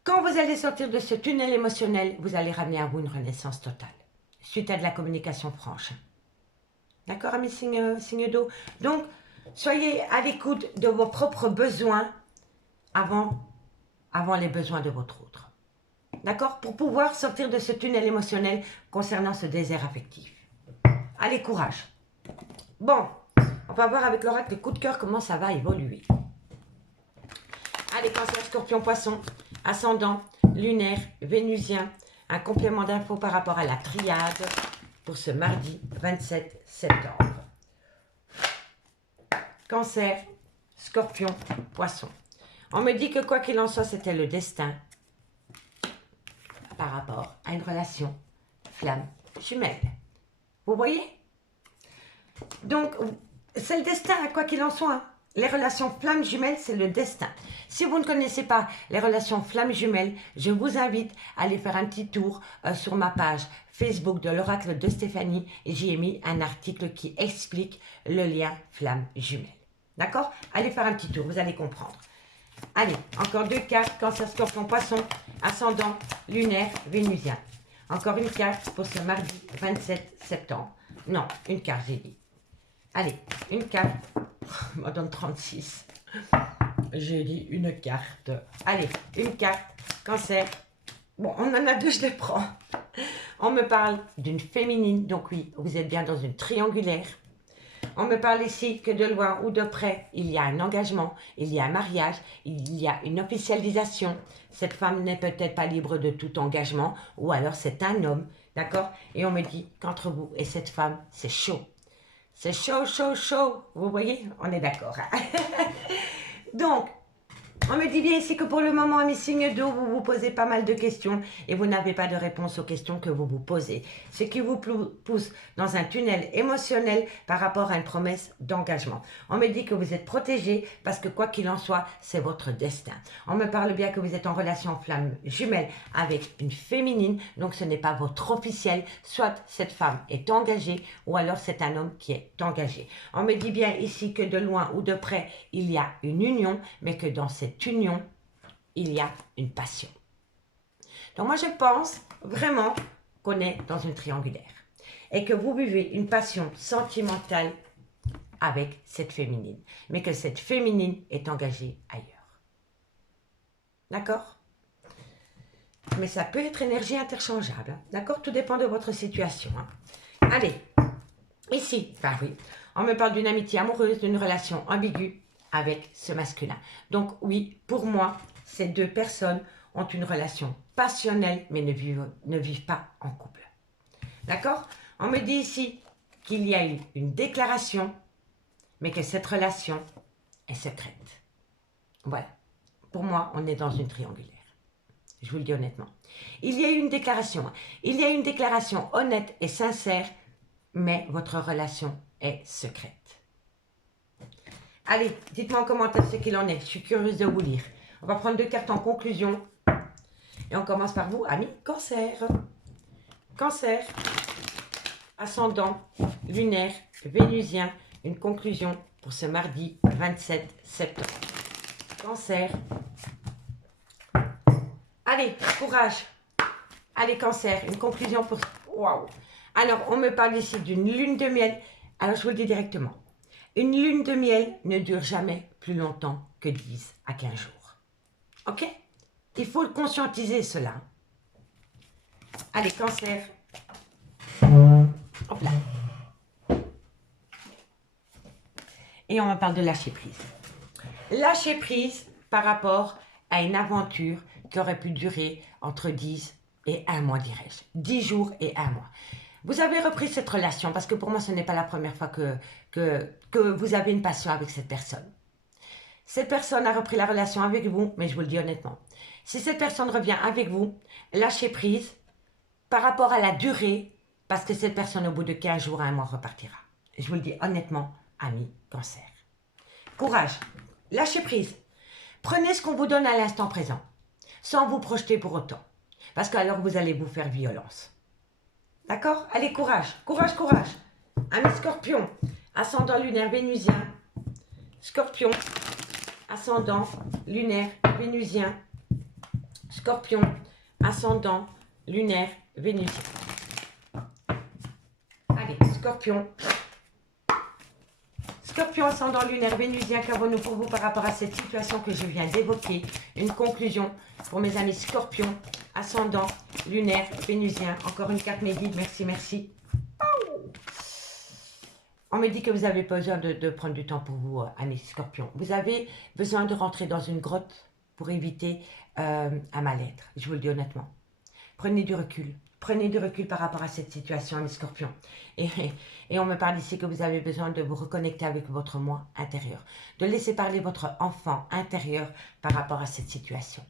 Quand vous allez sortir de ce tunnel émotionnel, vous allez ramener à vous une renaissance totale, suite à de la communication franche. D'accord, amis signes d'eau? Donc, soyez à l'écoute de vos propres besoins avant les besoins de votre autre. D'accord? Pour pouvoir sortir de ce tunnel émotionnel concernant ce désert affectif. Allez, courage. Bon, va voir avec l'oracle coup de cœur comment ça va évoluer. Allez, Cancer, Scorpion, Poisson, ascendant, lunaire, vénusien. Un complément d'infos par rapport à la triade pour ce mardi 27 septembre. Cancer, Scorpion, Poisson. On me dit que quoi qu'il en soit, c'était le destin par rapport à une relation flamme jumelle. Vous voyez? Donc, c'est le destin, quoi qu'il en soit. Les relations flammes jumelles, c'est le destin. Si vous ne connaissez pas les relations flammes jumelles, je vous invite à aller faire un petit tour sur ma page Facebook de l'oracle de Stéphanie. Et j'y ai mis un article qui explique le lien flamme jumelle. D'accord? Allez faire un petit tour, vous allez comprendre. Allez, encore 2 cartes. Cancer, Scorpion, Poisson, ascendant, lunaire, vénusien. Encore une carte pour ce mardi 27 septembre. Non, une carte, j'ai dit. Allez, une carte. On m'en donne 36. J'ai dit une carte. Allez, une carte. Cancer. Bon, on en a 2, je les prends. On me parle d'une féminine. Donc oui, vous êtes bien dans une triangulaire. On me parle ici que de loin ou de près, il y a un engagement, il y a un mariage, il y a une officialisation. Cette femme n'est peut-être pas libre de tout engagement, ou alors c'est un homme, d'accord? Et on me dit qu'entre vous et cette femme, c'est chaud. C'est chaud, chaud, chaud. Vous voyez? On est d'accord. Hein? Donc, on me dit bien ici que pour le moment, à mes signes d'eau, vous vous posez pas mal de questions et vous n'avez pas de réponse aux questions que vous vous posez. Ce qui vous pousse dans un tunnel émotionnel par rapport à une promesse d'engagement. On me dit que vous êtes protégé parce que quoi qu'il en soit, c'est votre destin. On me parle bien que vous êtes en relation flamme jumelle avec une féminine, donc ce n'est pas votre officiel. Soit cette femme est engagée ou alors c'est un homme qui est engagé. On me dit bien ici que de loin ou de près, il y a une union, mais que dans cette union, il y a une passion. Donc moi, je pense vraiment qu'on est dans une triangulaire et que vous vivez une passion sentimentale avec cette féminine, mais que cette féminine est engagée ailleurs. D'accord? Mais ça peut être énergie interchangeable, hein? D'accord? Tout dépend de votre situation. Hein? Allez, ici, enfin oui, on me parle d'une amitié amoureuse, d'une relation ambiguë avec ce masculin. Donc oui, pour moi, ces 2 personnes ont une relation passionnelle, mais ne vivent pas en couple. D'accord? On me dit ici qu'il y a eu une déclaration, mais que cette relation est secrète. Voilà. Pour moi, on est dans une triangulaire. Je vous le dis honnêtement. Il y a eu une déclaration. Il y a eu une déclaration honnête et sincère, mais votre relation est secrète. Allez, dites-moi en commentaire ce qu'il en est. Je suis curieuse de vous lire. On va prendre 2 cartes en conclusion. Et on commence par vous, amis Cancer. Cancer, ascendant, lunaire, vénusien. Une conclusion pour ce mardi 27 septembre. Cancer. Allez, courage. Allez, Cancer, une conclusion pour... Waouh. Alors, on me parle ici d'une lune de miel. Alors, je vous le dis directement. Une lune de miel ne dure jamais plus longtemps que 10 à 15 jours. Ok? Il faut le conscientiser, cela. Allez, Cancer. Hop là. Et on me parle de lâcher prise. Lâcher prise par rapport à une aventure qui aurait pu durer entre 10 et 1 mois, dirais-je. 10 jours et 1 mois. Vous avez repris cette relation parce que pour moi, ce n'est pas la première fois que vous avez une passion avec cette personne. Cette personne a repris la relation avec vous, mais je vous le dis honnêtement. Si cette personne revient avec vous, lâchez prise par rapport à la durée, parce que cette personne, au bout de 15 jours à 1 mois, repartira. Je vous le dis honnêtement, amis Cancer. Courage, lâchez prise. Prenez ce qu'on vous donne à l'instant présent, sans vous projeter pour autant, parce qu'alors vous allez vous faire violence. D'accord? Allez, courage, courage, courage. Amis Scorpion, ascendant lunaire vénusien. Scorpion, ascendant lunaire vénusien. Scorpion, ascendant lunaire vénusien. Allez, Scorpion. Scorpion, ascendant lunaire vénusien, qu'avons-nous pour vous par rapport à cette situation que je viens d'évoquer? Une conclusion pour mes amis Scorpion, ascendant lunaire vénusien. Encore une carte mes guides, merci, merci. On me dit que vous avez besoin de prendre du temps pour vous, amis scorpions. Vous avez besoin de rentrer dans une grotte pour éviter un mal-être. Je vous le dis honnêtement. Prenez du recul. Prenez du recul par rapport à cette situation, amis scorpions. Et on me parle ici que vous avez besoin de vous reconnecter avec votre moi intérieur. De laisser parler votre enfant intérieur par rapport à cette situation.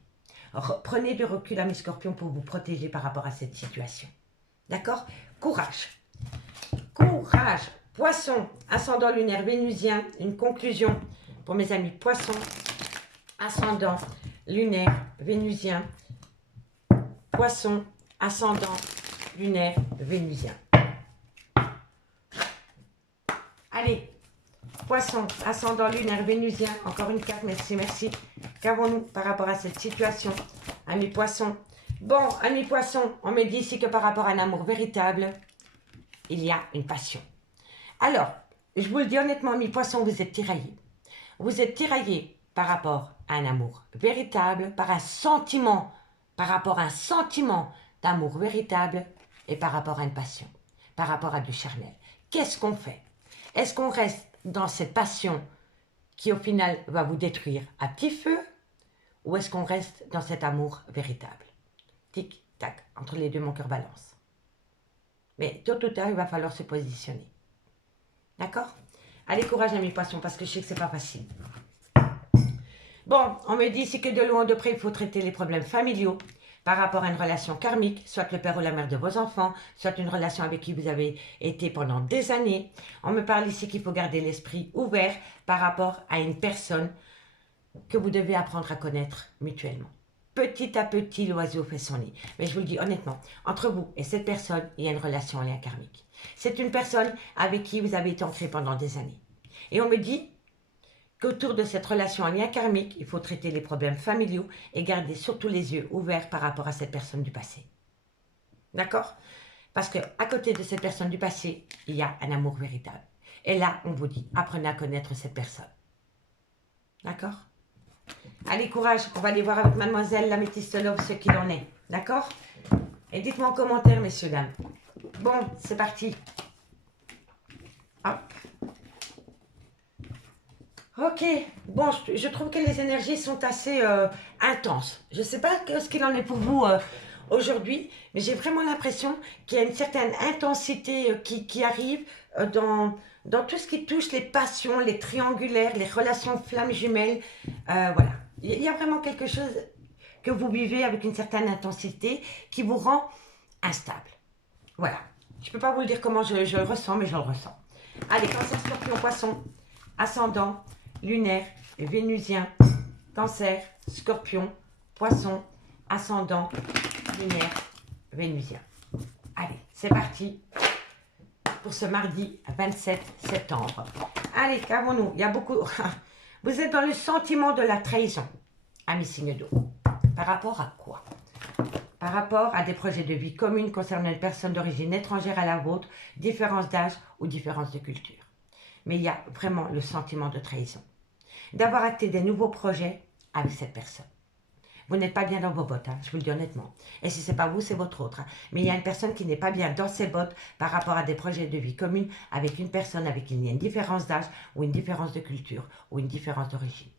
Prenez du recul, amis scorpions, pour vous protéger par rapport à cette situation. D'accord? Courage. Courage. Poisson, ascendant lunaire vénusien, une conclusion pour mes amis poissons, ascendant lunaire vénusien, poisson, ascendant lunaire vénusien. Allez, poisson, ascendant lunaire vénusien, encore une carte, merci, merci. Qu'avons-nous par rapport à cette situation, amis poissons? Bon, amis poissons, on me dit ici que par rapport à un amour véritable, il y a une passion. Alors, je vous le dis honnêtement, mes poissons, vous êtes tiraillés. Vous êtes tiraillés par rapport à un amour véritable, par rapport à un sentiment d'amour véritable et par rapport à une passion, par rapport à du charnel. Qu'est-ce qu'on fait? Est-ce qu'on reste dans cette passion qui au final va vous détruire à petit feu ou est-ce qu'on reste dans cet amour véritable? Tic, tac, entre les deux, mon cœur balance. Mais tôt ou tard, il va falloir se positionner. D'accord? Allez, courage à mes poissons, parce que je sais que c'est pas facile. Bon, on me dit ici que de loin ou de près, il faut traiter les problèmes familiaux par rapport à une relation karmique, soit le père ou la mère de vos enfants, soit une relation avec qui vous avez été pendant des années. On me parle ici qu'il faut garder l'esprit ouvert par rapport à une personne que vous devez apprendre à connaître mutuellement. Petit à petit, l'oiseau fait son nid. Mais je vous le dis honnêtement, entre vous et cette personne, il y a une relation en lien karmique. C'est une personne avec qui vous avez été ancré pendant des années. Et on me dit qu'autour de cette relation en lien karmique, il faut traiter les problèmes familiaux et garder surtout les yeux ouverts par rapport à cette personne du passé. D'accord? Parce qu'à côté de cette personne du passé, il y a un amour véritable. Et là, on vous dit, apprenez à connaître cette personne. D'accord? Allez, courage, on va aller voir avec mademoiselle l'améthyste love ce qu'il en est. D'accord? Et dites-moi en commentaire, messieurs, dames. Bon, c'est parti. Hop. Ok, bon, je trouve que les énergies sont assez intenses. Je ne sais pas ce qu'il en est pour vous aujourd'hui, mais j'ai vraiment l'impression qu'il y a une certaine intensité qui arrive dans tout ce qui touche les passions, les triangulaires, les relations flammes jumelles. Voilà, il y a vraiment quelque chose que vous vivez avec une certaine intensité qui vous rend instable. Voilà, je ne peux pas vous le dire comment je le ressens, mais je le ressens. Allez, Cancer, Scorpion, Poisson, ascendant, lunaire, vénusien, Cancer, Scorpion, Poisson, ascendant, lunaire, vénusien. Allez, c'est parti pour ce mardi 27 septembre. Allez, qu'avons-nous? Il y a beaucoup... Vous êtes dans le sentiment de la trahison, amis signes d'eau. Par rapport à quoi? Par rapport à des projets de vie communs concernant une personne d'origine étrangère à la vôtre, différence d'âge ou différence de culture. Mais il y a vraiment le sentiment de trahison. D'avoir acté des nouveaux projets avec cette personne. Vous n'êtes pas bien dans vos bottes, hein, je vous le dis honnêtement. Et si ce n'est pas vous, c'est votre autre. Hein. Mais il y a une personne qui n'est pas bien dans ses bottes par rapport à des projets de vie communs avec une personne avec qui il y a une différence d'âge ou une différence de culture ou une différence d'origine.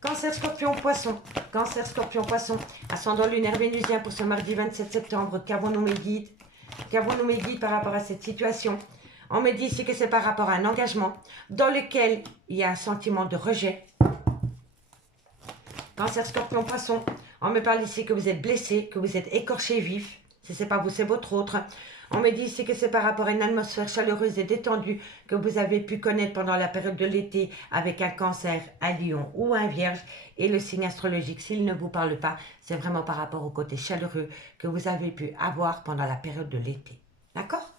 Cancer, Scorpion, Poisson. Cancer, Scorpion, Poisson. Ascendant lunaire vénusien pour ce mardi 27 septembre. Qu'avons-nous mes guides? Qu'avons-nous mes guides par rapport à cette situation? On me dit ici que c'est par rapport à un engagement dans lequel il y a un sentiment de rejet. Cancer, Scorpion, Poisson. On me parle ici que vous êtes blessé, que vous êtes écorché vif. Si ce n'est pas vous, c'est votre autre. On me dit ici que c'est par rapport à une atmosphère chaleureuse et détendue que vous avez pu connaître pendant la période de l'été avec un Cancer, un Lion ou un Vierge. Et le signe astrologique, s'il ne vous parle pas, c'est vraiment par rapport au côté chaleureux que vous avez pu avoir pendant la période de l'été. D'accord?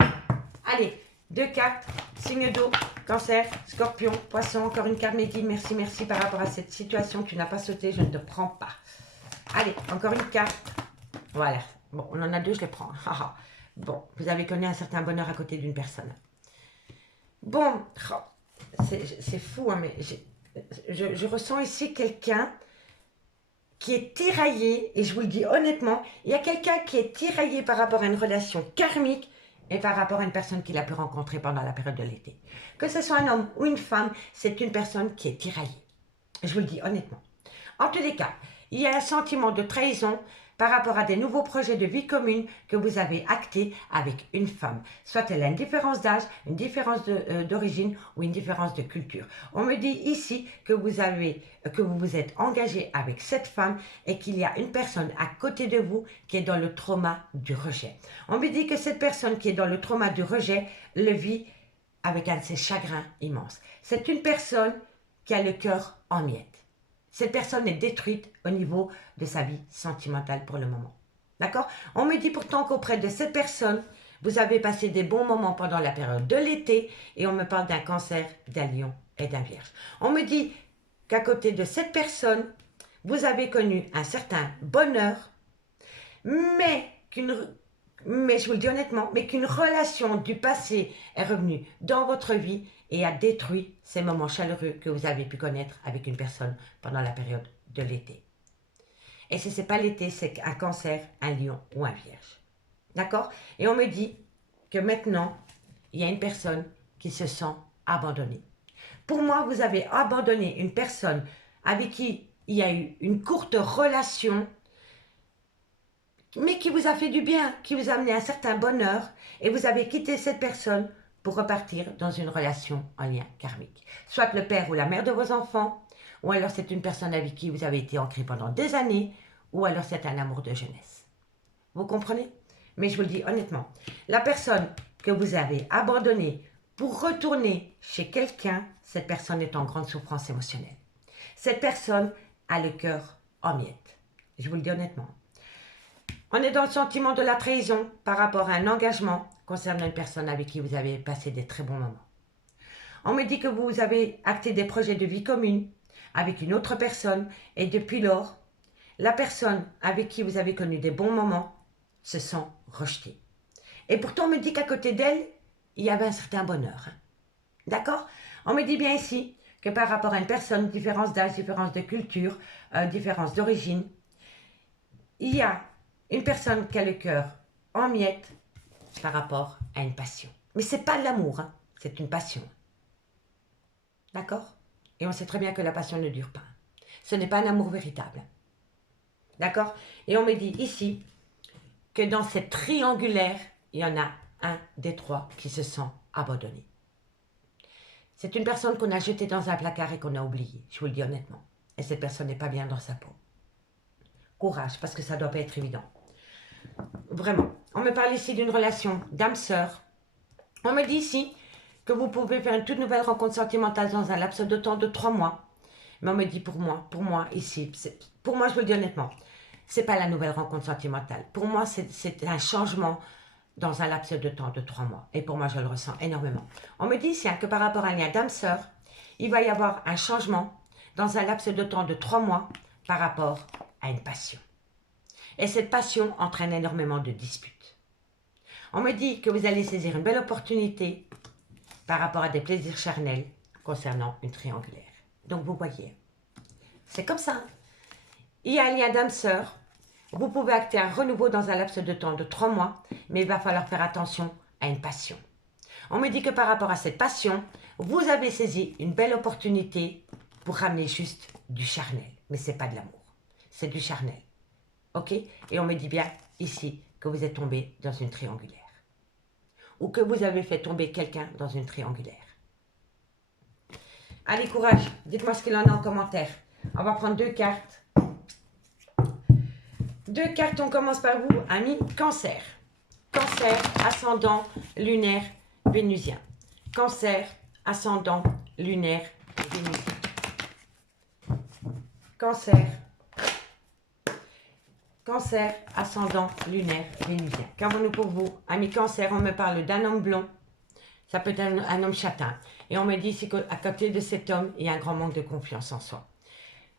Allez, 2 cartes, signe d'eau, Cancer, Scorpion, Poisson, encore une carte médine. Merci, merci par rapport à cette situation. Tu n'as pas sauté, je ne te prends pas. Allez, encore une carte. Voilà. Bon, on en a 2, je les prends. Bon, vous avez connu un certain bonheur à côté d'une personne. Bon, c'est fou, hein, mais je ressens ici quelqu'un qui est tiraillé, et je vous le dis honnêtement, il y a quelqu'un qui est tiraillé par rapport à une relation karmique et par rapport à une personne qu'il a pu rencontrer pendant la période de l'été. Que ce soit un homme ou une femme, c'est une personne qui est tiraillée. Je vous le dis honnêtement. En tous les cas, il y a un sentiment de trahison par rapport à des nouveaux projets de vie commune que vous avez actés avec une femme. Soit elle a une différence d'âge, une différence d'origine ou une différence de culture. On me dit ici que vous vous êtes engagé avec cette femme et qu'il y a une personne à côté de vous qui est dans le trauma du rejet. On me dit que cette personne qui est dans le trauma du rejet le vit avec un de ses chagrins immenses. C'est une personne qui a le cœur en miettes. Cette personne est détruite au niveau de sa vie sentimentale pour le moment. D'accord? On me dit pourtant qu'auprès de cette personne, vous avez passé des bons moments pendant la période de l'été et on me parle d'un cancer, d'un lion et d'un vierge. On me dit qu'à côté de cette personne, vous avez connu un certain bonheur, mais je vous le dis honnêtement, mais qu'une relation du passé est revenue dans votre vie et a détruit ces moments chaleureux que vous avez pu connaître avec une personne pendant la période de l'été. Et si ce n'est pas l'été, c'est un cancer, un lion ou un vierge. D'accord? Et on me dit que maintenant, il y a une personne qui se sent abandonnée. Pour moi, vous avez abandonné une personne avec qui il y a eu une courte relation, mais qui vous a fait du bien, qui vous a amené un certain bonheur, et vous avez quitté cette personne pour repartir dans une relation en lien karmique. Soit le père ou la mère de vos enfants, ou alors c'est une personne avec qui vous avez été ancré pendant des années, ou alors c'est un amour de jeunesse. Vous comprenez? Mais je vous le dis honnêtement, la personne que vous avez abandonnée pour retourner chez quelqu'un, cette personne est en grande souffrance émotionnelle. Cette personne a le cœur en miettes. Je vous le dis honnêtement. On est dans le sentiment de la trahison par rapport à un engagement concernant une personne avec qui vous avez passé des très bons moments. On me dit que vous avez acté des projets de vie commune avec une autre personne et depuis lors, la personne avec qui vous avez connu des bons moments se sent rejetée. Et pourtant, on me dit qu'à côté d'elle, il y avait un certain bonheur. D'accord? On me dit bien ici que par rapport à une personne, différence d'âge, différence de culture, différence d'origine, il y a une personne qui a le cœur en miettes par rapport à une passion. Mais ce n'est pas de l'amour, hein, c'est une passion. D'accord? Et on sait très bien que la passion ne dure pas. Ce n'est pas un amour véritable. D'accord? Et on me dit ici que dans cette triangulaire, il y en a un des trois qui se sent abandonné. C'est une personne qu'on a jetée dans un placard et qu'on a oubliée, je vous le dis honnêtement. Et cette personne n'est pas bien dans sa peau. Courage, parce que ça ne doit pas être évident. Vraiment. On me parle ici d'une relation d'âme-sœur. On me dit ici que vous pouvez faire une toute nouvelle rencontre sentimentale dans un laps de temps de 3 mois. Mais on me dit pour moi ici, pour moi je vous le dis honnêtement, c'est pas la nouvelle rencontre sentimentale. Pour moi c'est un changement dans un laps de temps de 3 mois. Et pour moi je le ressens énormément. On me dit ici que par rapport à un lien d'âme-sœur, il va y avoir un changement dans un laps de temps de 3 mois par rapport à une passion. Et cette passion entraîne énormément de disputes. On me dit que vous allez saisir une belle opportunité par rapport à des plaisirs charnels concernant une triangulaire. Donc vous voyez, c'est comme ça. Il y a un lien d'âme-sœur. Vous pouvez acter un renouveau dans un laps de temps de 3 mois, mais il va falloir faire attention à une passion. On me dit que par rapport à cette passion, vous avez saisi une belle opportunité pour ramener juste du charnel. Mais ce n'est pas de l'amour, c'est du charnel. Ok? Et on me dit bien ici que vous êtes tombé dans une triangulaire. Ou que vous avez fait tomber quelqu'un dans une triangulaire. Allez, courage. Dites-moi ce qu'il en est en commentaire. On va prendre 2 cartes. 2 cartes, on commence par vous, amis. Cancer. Cancer, ascendant, lunaire, vénusien. Cancer, ascendant, lunaire, vénusien. Cancer. Cancer, ascendant, lunaire, vénusien. Qu'avons-nous pour vous? Amis Cancer, on me parle d'un homme blond. Ça peut être un homme châtain. Et on me dit qu'à côté de cet homme, il y a un grand manque de confiance en soi.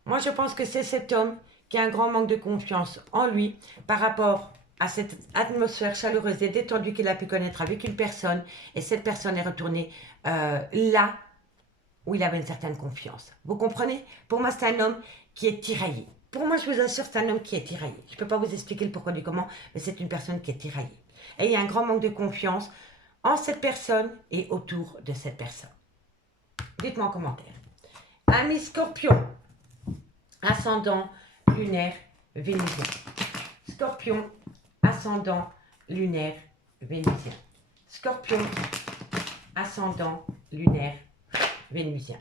Moi, je pense que c'est cet homme qui a un grand manque de confiance en lui par rapport à cette atmosphère chaleureuse et détendue qu'il a pu connaître avec une personne. Et cette personne est retournée là où il avait une certaine confiance. Vous comprenez? Pour moi, c'est un homme qui est tiraillé. Pour moi, je vous assure, c'est un homme qui est tiraillé. Je ne peux pas vous expliquer le pourquoi du comment, mais c'est une personne qui est tiraillée. Et il y a un grand manque de confiance en cette personne et autour de cette personne. Dites-moi en commentaire. Amis Scorpion, ascendant lunaire vénusien. Scorpion, ascendant lunaire vénusien. Scorpion, ascendant lunaire vénusien.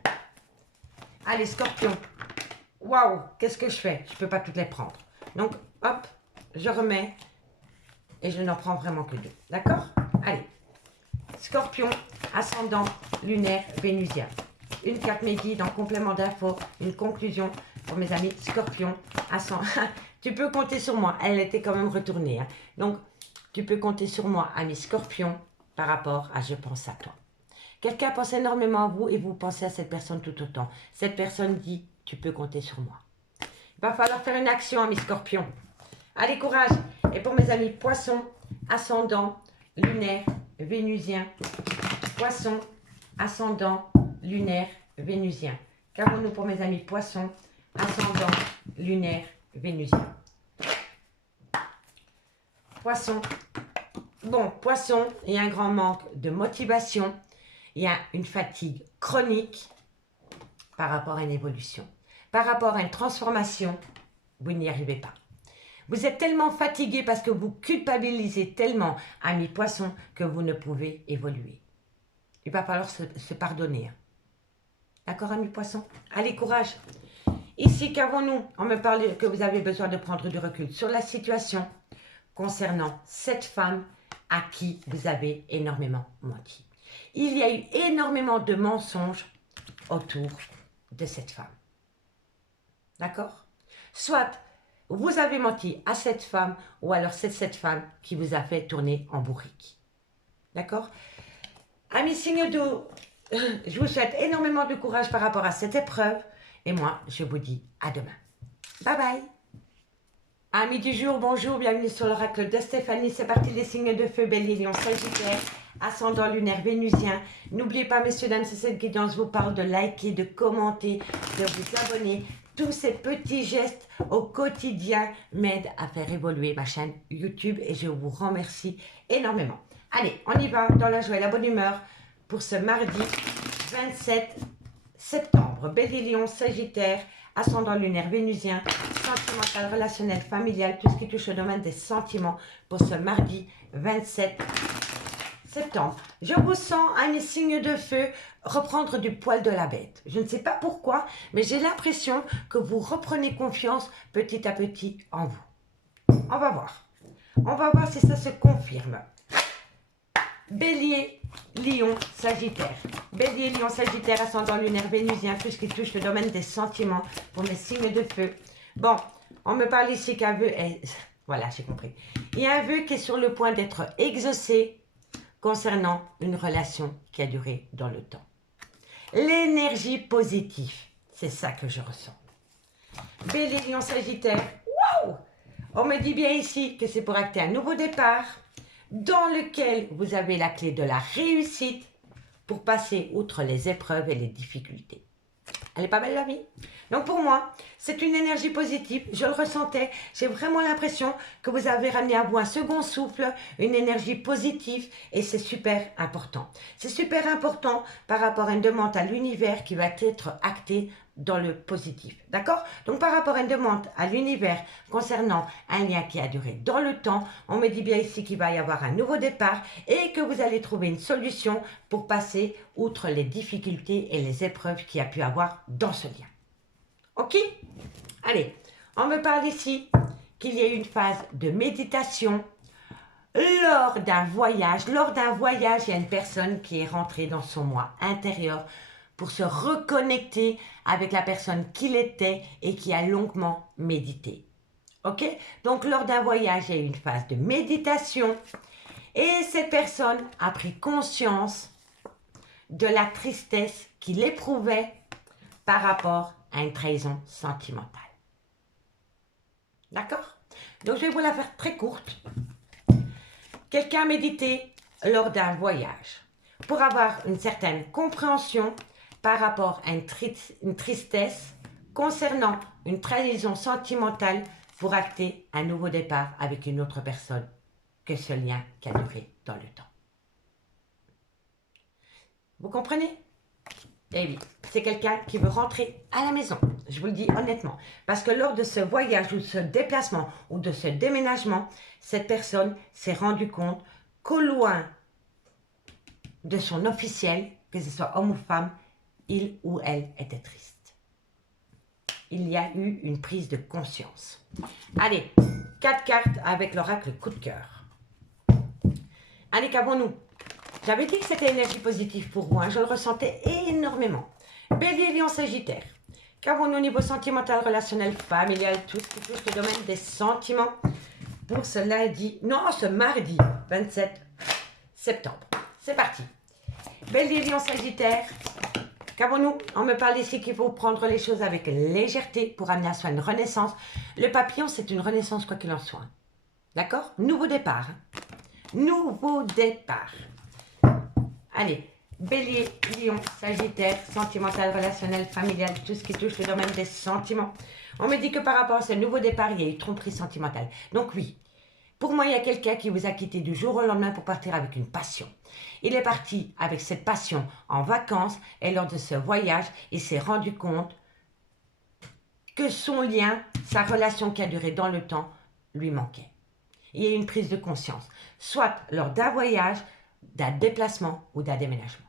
Allez, Scorpion. Waouh, qu'est-ce que je fais? Je ne peux pas toutes les prendre. Donc, hop, je remets et je n'en prends vraiment que 2. D'accord? Allez. Scorpion, ascendant lunaire vénusien. Une carte médite en complément d'infos, une conclusion pour mes amis Scorpion, ascendant. Tu peux compter sur moi. Elle était quand même retournée. Hein. Donc, tu peux compter sur moi, ami Scorpion, par rapport à je pense à toi. Quelqu'un pense énormément à vous et vous pensez à cette personne tout autant. Cette personne dit, tu peux compter sur moi. Il va falloir faire une action, ami Scorpion. Allez, courage. Et pour mes amis Poissons, ascendant lunaire vénusien. Poisson, ascendant lunaire vénusien. Qu'avons-nous pour mes amis Poissons, ascendant lunaire vénusien? Poisson. Bon, Poisson, il y a un grand manque de motivation. Il y a une fatigue chronique par rapport à une évolution. Par rapport à une transformation, vous n'y arrivez pas. Vous êtes tellement fatigué parce que vous culpabilisez tellement, ami Poisson, que vous ne pouvez évoluer. Il va falloir se pardonner. D'accord, ami Poisson? Allez, courage. Ici, qu'avons-nous? On me parle que vous avez besoin de prendre du recul sur la situation concernant cette femme à qui vous avez énormément menti. Il y a eu énormément de mensonges autour de cette femme. D'accord? Soit vous avez menti à cette femme ou alors c'est cette femme qui vous a fait tourner en bourrique. D'accord? Amis signe d'eau, je vous souhaite énormément de courage par rapport à cette épreuve et moi, je vous dis à demain. Bye bye! Amis du jour, bonjour, bienvenue sur l'oracle de Stéphanie. C'est parti, les signes de feu, Bélier, Lion, Sagittaire, ascendant lunaire vénusien. N'oubliez pas, messieurs, dames, si cette guidance vous parle, de liker, de commenter, de vous abonner. Tous ces petits gestes au quotidien m'aident à faire évoluer ma chaîne YouTube et je vous remercie énormément. Allez, on y va dans la joie et la bonne humeur pour ce mardi 27 septembre. Bélier, Lion, Sagittaire, ascendant lunaire vénusien, sentimental, relationnel, familial, tout ce qui touche au domaine des sentiments pour ce mardi 27 septembre. Je vous sens, un signe de feu, reprendre du poil de la bête. Je ne sais pas pourquoi, mais j'ai l'impression que vous reprenez confiance petit à petit en vous. On va voir. On va voir si ça se confirme. Bélier, Lion, Sagittaire. Bélier, Lion, Sagittaire, ascendant lunaire vénusien, tout ce qui touche le domaine des sentiments pour mes signes de feu. Bon, on me parle ici qu'un vœu est... Voilà, j'ai compris. Il y a un vœu qui est sur le point d'être exaucé concernant une relation qui a duré dans le temps. L'énergie positive, c'est ça que je ressens. Bélier, Lion, Sagittaire, waouh! On me dit bien ici que c'est pour acter un nouveau départ dans lequel vous avez la clé de la réussite pour passer outre les épreuves et les difficultés. Elle est pas belle la vie? Donc pour moi, c'est une énergie positive, je le ressentais, j'ai vraiment l'impression que vous avez ramené à vous un second souffle, une énergie positive et c'est super important. C'est super important par rapport à une demande à l'univers qui va être actée dans le positif, d'accord? Donc par rapport à une demande à l'univers concernant un lien qui a duré dans le temps, on me dit bien ici qu'il va y avoir un nouveau départ et que vous allez trouver une solution pour passer outre les difficultés et les épreuves qu'il y a pu avoir dans ce lien. Ok? Allez, on me parle ici qu'il y a eu une phase de méditation lors d'un voyage. Lors d'un voyage, il y a une personne qui est rentrée dans son moi intérieur pour se reconnecter avec la personne qu'il était et qui a longuement médité. Ok? Donc, lors d'un voyage, il y a eu une phase de méditation et cette personne a pris conscience de la tristesse qu'il éprouvait par rapport à une trahison sentimentale. D'accord? Donc, je vais vous la faire très courte. Quelqu'un a médité lors d'un voyage pour avoir une certaine compréhension par rapport à une tristesse concernant une trahison sentimentale pour acter un nouveau départ avec une autre personne que ce lien qui a duré dans le temps. Vous comprenez? Eh oui, c'est quelqu'un qui veut rentrer à la maison, je vous le dis honnêtement. Parce que lors de ce voyage ou de ce déplacement ou de ce déménagement, cette personne s'est rendue compte qu'au loin de son officiel, que ce soit homme ou femme, il ou elle était triste. Il y a eu une prise de conscience. Allez, 4 cartes avec l'oracle coup de cœur. Allez, qu'avons-nous? J'avais dit que c'était une énergie positive pour vous, hein, je le ressentais énormément. Bélier, Lion, Sagittaire. Qu'avons-nous au niveau sentimental, relationnel, familial, tout ce qui touche le domaine des sentiments pour ce lundi, non, ce mardi 27 septembre. C'est parti. Bélier, Lion, Sagittaire. Qu'avons-nous? On me parle ici qu'il faut prendre les choses avec légèreté pour amener à soi une renaissance. Le papillon, c'est une renaissance quoi qu'il en soit. D'accord? Nouveau départ. Nouveau départ. Allez, Bélier, Lion, Sagittaire, sentimental, relationnel, familial, tout ce qui touche le domaine des sentiments. On me dit que par rapport à ce nouveau départ, il y a eu tromperie sentimentale. Donc oui, pour moi, il y a quelqu'un qui vous a quitté du jour au lendemain pour partir avec une passion. Il est parti avec cette passion en vacances et lors de ce voyage, il s'est rendu compte que son lien, sa relation qui a duré dans le temps, lui manquait. Il y a eu une prise de conscience, soit lors d'un voyage, d'un déplacement ou d'un déménagement.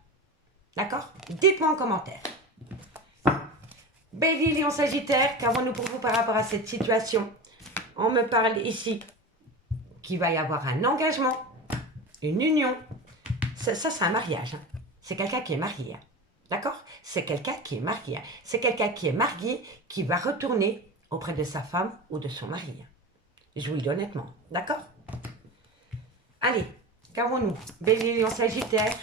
D'accord? Dites-moi en commentaire. Bélier, Lion, Sagittaire, qu'avons-nous pour vous par rapport à cette situation? On me parle ici qu'il va y avoir un engagement, une union. Ça c'est un mariage. Hein. C'est quelqu'un qui est marié. Hein. D'accord? C'est quelqu'un qui est marié. Hein. C'est quelqu'un qui est marié qui va retourner auprès de sa femme ou de son mari. Hein. Je vous le dis honnêtement. D'accord? Allez, qu'avons-nous? Bélier, Lion, Sagittaire.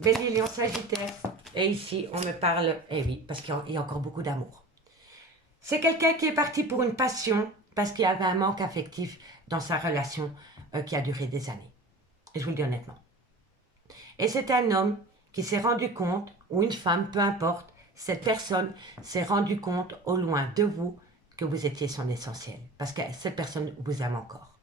Bélier, Lion, Sagittaire. Et ici, on me parle, eh oui, parce qu'il y a encore beaucoup d'amour. C'est quelqu'un qui est parti pour une passion, parce qu'il y avait un manque affectif dans sa relation qui a duré des années. Et je vous le dis honnêtement. Et c'est un homme qui s'est rendu compte, ou une femme, peu importe, cette personne s'est rendu compte au loin de vous que vous étiez son essentiel. Parce que cette personne vous aime encore.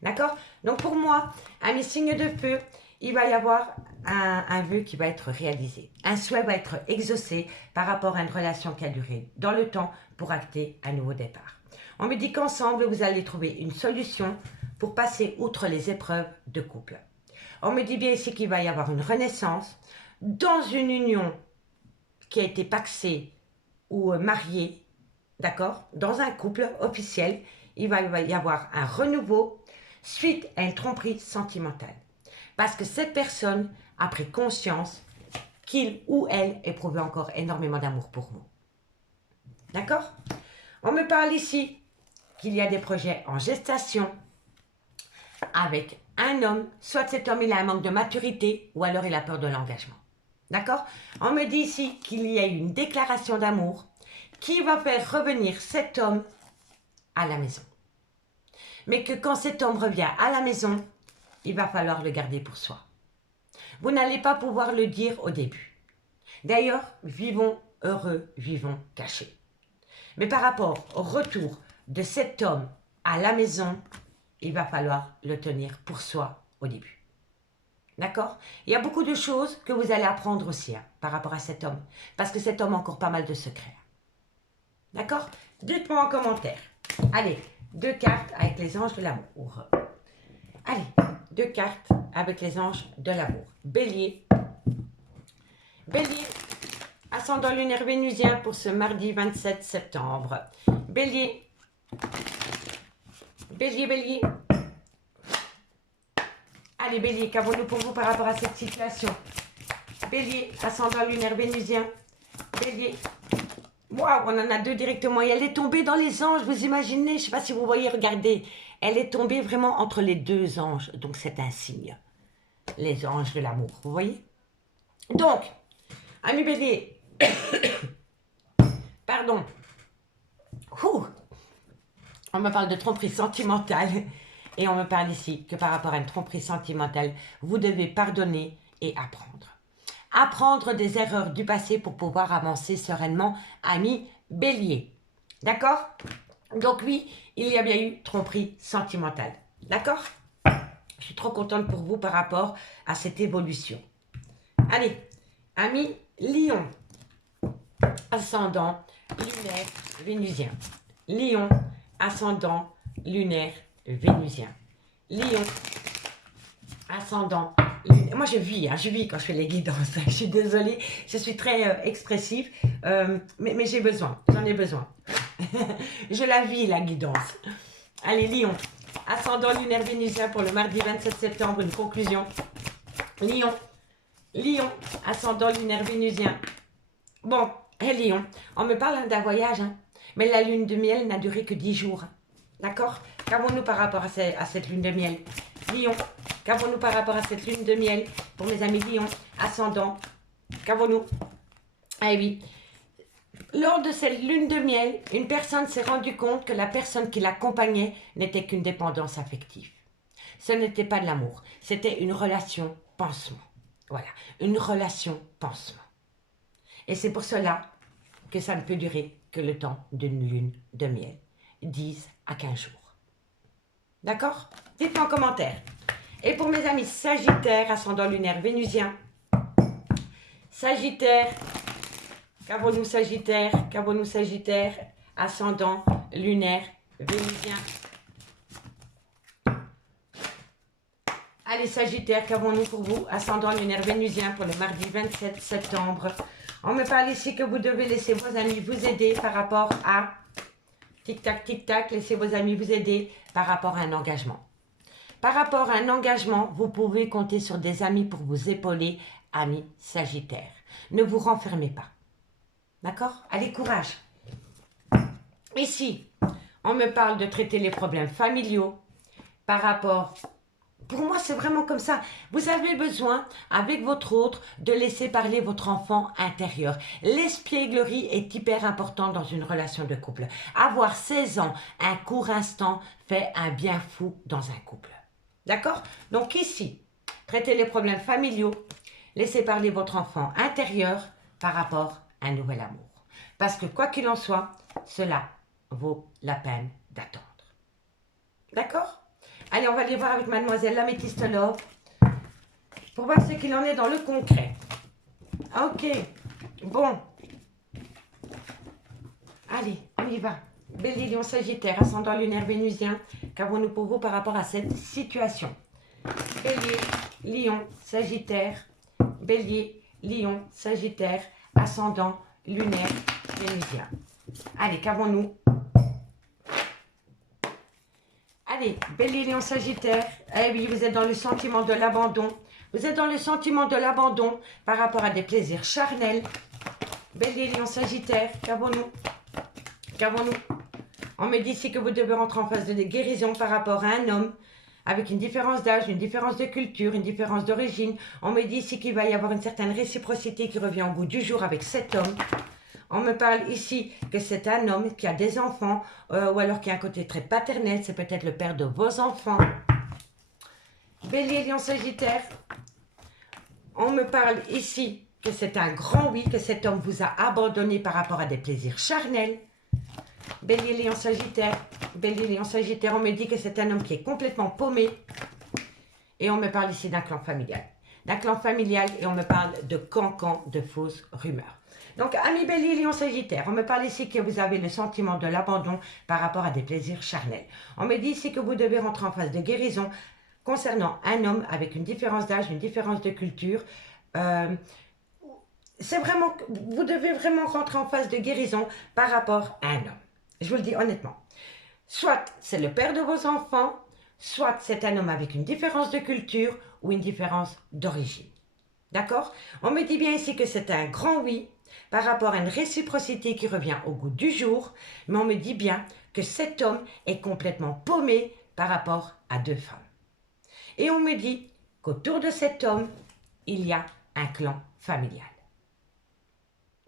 D'accord? Donc pour moi, à mes signes de feu, il va y avoir un vœu qui va être réalisé. Un souhait va être exaucé par rapport à une relation qui a duré dans le temps pour acter un nouveau départ. On me dit qu'ensemble, vous allez trouver une solution pour passer outre les épreuves de couple. On me dit bien ici qu'il va y avoir une renaissance dans une union qui a été pacsée ou mariée, d'accord? Dans un couple officiel, il va y avoir un renouveau suite à une tromperie sentimentale. Parce que cette personne a pris conscience qu'il ou elle éprouvait encore énormément d'amour pour vous. D'accord? On me parle ici qu'il y a des projets en gestation avec un homme, soit cet homme il a un manque de maturité ou alors il a peur de l'engagement. D'accord? On me dit ici qu'il y a eu une déclaration d'amour qui va faire revenir cet homme à la maison. Mais que quand cet homme revient à la maison, il va falloir le garder pour soi. Vous n'allez pas pouvoir le dire au début. D'ailleurs, vivons heureux, vivons cachés. Mais par rapport au retour de cet homme à la maison, il va falloir le tenir pour soi au début. D'accord? Il y a beaucoup de choses que vous allez apprendre aussi hein, par rapport à cet homme. Parce que cet homme a encore pas mal de secrets. D'accord? Dites-moi en commentaire. Allez, 2 cartes avec les anges de l'amour. Allez, 2 cartes avec les anges de l'amour. Bélier. Bélier. Ascendant lunaire vénusien pour ce mardi 27 septembre. Bélier. Bélier, Bélier. Allez, Bélier, qu'avons-nous pour vous par rapport à cette situation? Bélier, ascendant lunaire vénusien. Bélier. Waouh, on en a 2 directement. Et elle est tombée dans les anges, vous imaginez? Je ne sais pas si vous voyez, regardez. Elle est tombée vraiment entre les 2 anges. Donc, c'est un signe. Les anges de l'amour, vous voyez? Donc, ami Bélier. Pardon. On me parle de tromperie sentimentale. Et on me parle ici que par rapport à une tromperie sentimentale, vous devez pardonner et apprendre. Apprendre des erreurs du passé pour pouvoir avancer sereinement, ami Bélier. D'accord? Donc oui, il y a bien eu tromperie sentimentale. D'accord? Je suis trop contente pour vous par rapport à cette évolution. Allez, amis Lion, ascendant lunaire vénusien. Lion, ascendant lunaire vénusien. Lion, ascendant lunaire. Moi je vis quand je fais les guidances. Je suis désolée, je suis très expressive, mais j'ai besoin, j'en ai besoin. Je la vis la guidance. Allez Lion, ascendant lunaire vénusien pour le mardi 27 septembre, une conclusion. Lion, Lion, ascendant lunaire vénusien. Bon, Lion, on me parle d'un voyage, hein, mais la lune de miel n'a duré que 10 jours. D'accord? Qu'avons-nous par rapport à cette lune de miel? Lion, qu'avons-nous par rapport à cette lune de miel? Pour mes amis Lion, ascendant, qu'avons-nous? Ah oui, lors de cette lune de miel, une personne s'est rendue compte que la personne qui l'accompagnait n'était qu'une dépendance affective. Ce n'était pas de l'amour, c'était une relation pansement. Voilà, une relation pansement. Et c'est pour cela que ça ne peut durer que le temps d'une lune de miel, 10 à 15 jours. D'accord? Dites-moi en commentaire. Et pour mes amis Sagittaire, ascendant lunaire vénusien, Sagittaire, qu'avons-nous Sagittaire? Qu'avons-nous Sagittaire? Ascendant lunaire vénusien. Allez Sagittaire, qu'avons-nous pour vous? Ascendant lunaire vénusien pour le mardi 27 septembre. On me parle ici que vous devez laisser vos amis vous aider par rapport à... Tic-tac, tic-tac, laissez vos amis vous aider par rapport à un engagement. Par rapport à un engagement, vous pouvez compter sur des amis pour vous épauler, amis Sagittaire. Ne vous renfermez pas. D'accord? Allez, courage. Ici, on me parle de traiter les problèmes familiaux par rapport... Pour moi, c'est vraiment comme ça. Vous avez besoin, avec votre autre, de laisser parler votre enfant intérieur. L'espièglerie est hyper importante dans une relation de couple. Avoir 16 ans, un court instant, fait un bien fou dans un couple. D'accord? Donc ici, traitez les problèmes familiaux, laissez parler votre enfant intérieur par rapport à un nouvel amour. Parce que quoi qu'il en soit, cela vaut la peine d'attendre. D'accord? Allez, on va aller voir avec mademoiselle l'améthyste Love pour voir ce qu'il en est dans le concret. Ok, bon. Allez, on y va. Bélier, Lion, Sagittaire, ascendant lunaire vénusien. Qu'avons-nous pour vous par rapport à cette situation? Bélier, Lion, Sagittaire. Bélier, Lion, Sagittaire, ascendant lunaire vénusien. Allez, qu'avons-nous? Allez, Bélier, Lion, Sagittaire. Eh oui, vous êtes dans le sentiment de l'abandon. Vous êtes dans le sentiment de l'abandon par rapport à des plaisirs charnels. Bélier, Lion, Sagittaire. Qu'avons-nous? Qu'avons-nous? On me dit ici que vous devez rentrer en phase de guérison par rapport à un homme avec une différence d'âge, une différence de culture, une différence d'origine. On me dit ici qu'il va y avoir une certaine réciprocité qui revient au bout du jour avec cet homme. On me parle ici que c'est un homme qui a des enfants ou alors qui a un côté très paternel. C'est peut-être le père de vos enfants. Bélier, Lion, Sagittaire. On me parle ici que c'est un grand oui, que cet homme vous a abandonné par rapport à des plaisirs charnels. Bélier, Lion, Sagittaire. Bélier, Lion, Sagittaire. On me dit que c'est un homme qui est complètement paumé. Et on me parle ici d'un clan familial. D'un clan familial et on me parle de cancan, de fausses rumeurs. Donc, amis Bélier, Lion, Sagittaire, on me parle ici que vous avez le sentiment de l'abandon par rapport à des plaisirs charnels. On me dit ici que vous devez rentrer en phase de guérison concernant un homme avec une différence d'âge, une différence de culture. C'est vraiment, vous devez vraiment rentrer en phase de guérison par rapport à un homme. Je vous le dis honnêtement. Soit c'est le père de vos enfants, soit c'est un homme avec une différence de culture ou une différence d'origine. D'accord? On me dit bien ici que c'est un grand oui par rapport à une réciprocité qui revient au goût du jour, mais on me dit bien que cet homme est complètement paumé par rapport à deux femmes. Et on me dit qu'autour de cet homme, il y a un clan familial.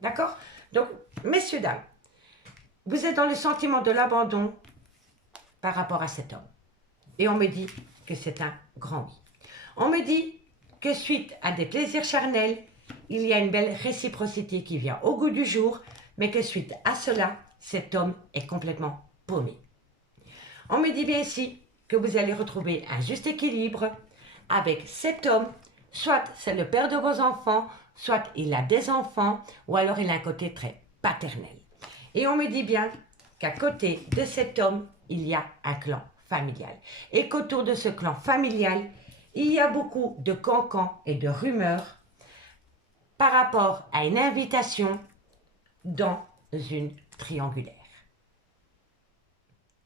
D'accord? Donc, messieurs, dames, vous êtes dans le sentiment de l'abandon par rapport à cet homme. Et on me dit que c'est un grand oui. On me dit que suite à des plaisirs charnels, il y a une belle réciprocité qui vient au goût du jour, mais que suite à cela, cet homme est complètement paumé. On me dit bien ici que vous allez retrouver un juste équilibre avec cet homme. Soit c'est le père de vos enfants, soit il a des enfants, ou alors il a un côté très paternel. Et on me dit bien qu'à côté de cet homme, il y a un clan familial. Et qu'autour de ce clan familial, il y a beaucoup de cancans et de rumeurs par rapport à une invitation dans une triangulaire.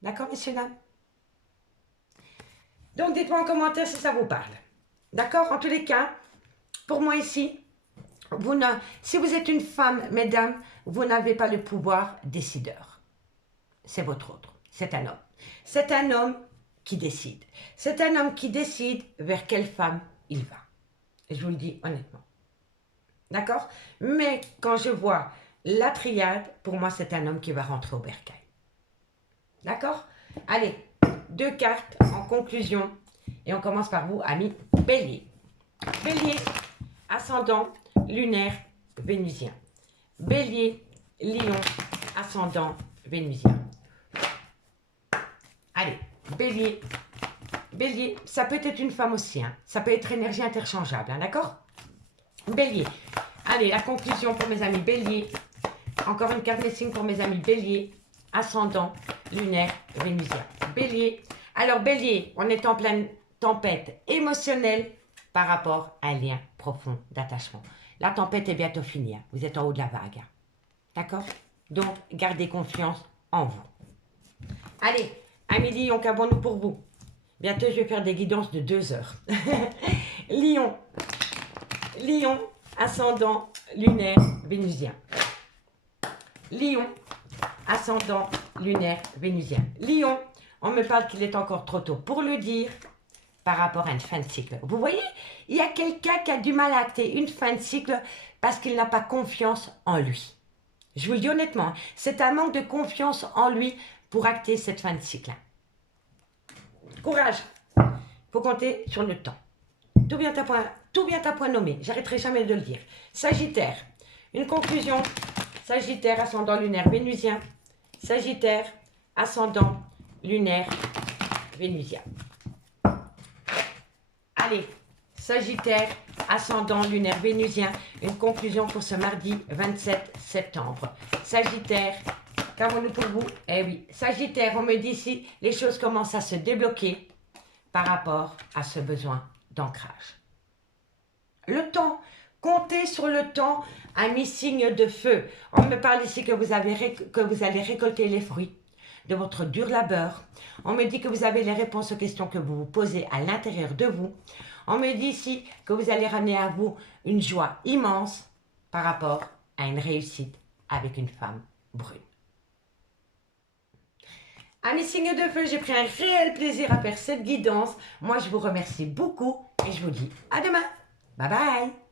D'accord, messieurs, dames? Donc, dites-moi en commentaire si ça vous parle. D'accord? En tous les cas, pour moi ici, si vous êtes une femme, mesdames, vous n'avez pas le pouvoir décideur. C'est votre autre. C'est un homme. C'est un homme qui décide. C'est un homme qui décide vers quelle femme il va. Je vous le dis honnêtement. D'accord? Mais quand je vois la triade, pour moi, c'est un homme qui va rentrer au bercail. D'accord? Allez, 2 cartes en conclusion. Et on commence par vous, amis Bélier. Bélier, ascendant lunaire vénusien. Bélier, Lion, ascendant vénusien. Allez, Bélier. Bélier, ça peut être une femme aussi. Hein. Ça peut être énergie interchangeable, hein, d'accord? Bélier. Allez, la conclusion pour mes amis Bélier. Encore une carte des signes pour mes amis Bélier. Ascendant, lunaire, vénusien. Bélier. Alors Bélier, on est en pleine tempête émotionnelle par rapport à un lien profond d'attachement. La tempête est bientôt finie. Hein. Vous êtes en haut de la vague. Hein. D'accord? Donc, gardez confiance en vous. Allez, amis Lion, qu'avons-nous pour vous? Bientôt, je vais faire des guidances de 2 heures. Lion. Lion, ascendant, lunaire, vénusien. Lion, ascendant, lunaire, vénusien. Lion, on me parle qu'il est encore trop tôt pour le dire par rapport à une fin de cycle. Vous voyez, il y a quelqu'un qui a du mal à acter une fin de cycle parce qu'il n'a pas confiance en lui. Je vous le dis honnêtement, c'est un manque de confiance en lui pour acter cette fin de cycle. Courage, il faut compter sur le temps. Tout vient à point nommé, j'arrêterai jamais de le dire. Sagittaire, une conclusion. Sagittaire, ascendant lunaire vénusien. Sagittaire, ascendant lunaire vénusien. Allez, Sagittaire, ascendant lunaire vénusien. Une conclusion pour ce mardi 27 septembre. Sagittaire, qu'avons-nous pour vous? Eh oui, Sagittaire, on me dit ici, les choses commencent à se débloquer par rapport à ce besoin d'ancrage. Le temps, comptez sur le temps, ami signe de feu. On me parle ici que vous allez récolter les fruits de votre dur labeur. On me dit que vous avez les réponses aux questions que vous vous posez à l'intérieur de vous. On me dit ici que vous allez ramener à vous une joie immense par rapport à une réussite avec une femme brune. Amis signes de feu, j'ai pris un réel plaisir à faire cette guidance. Moi, je vous remercie beaucoup et je vous dis à demain. Bye bye.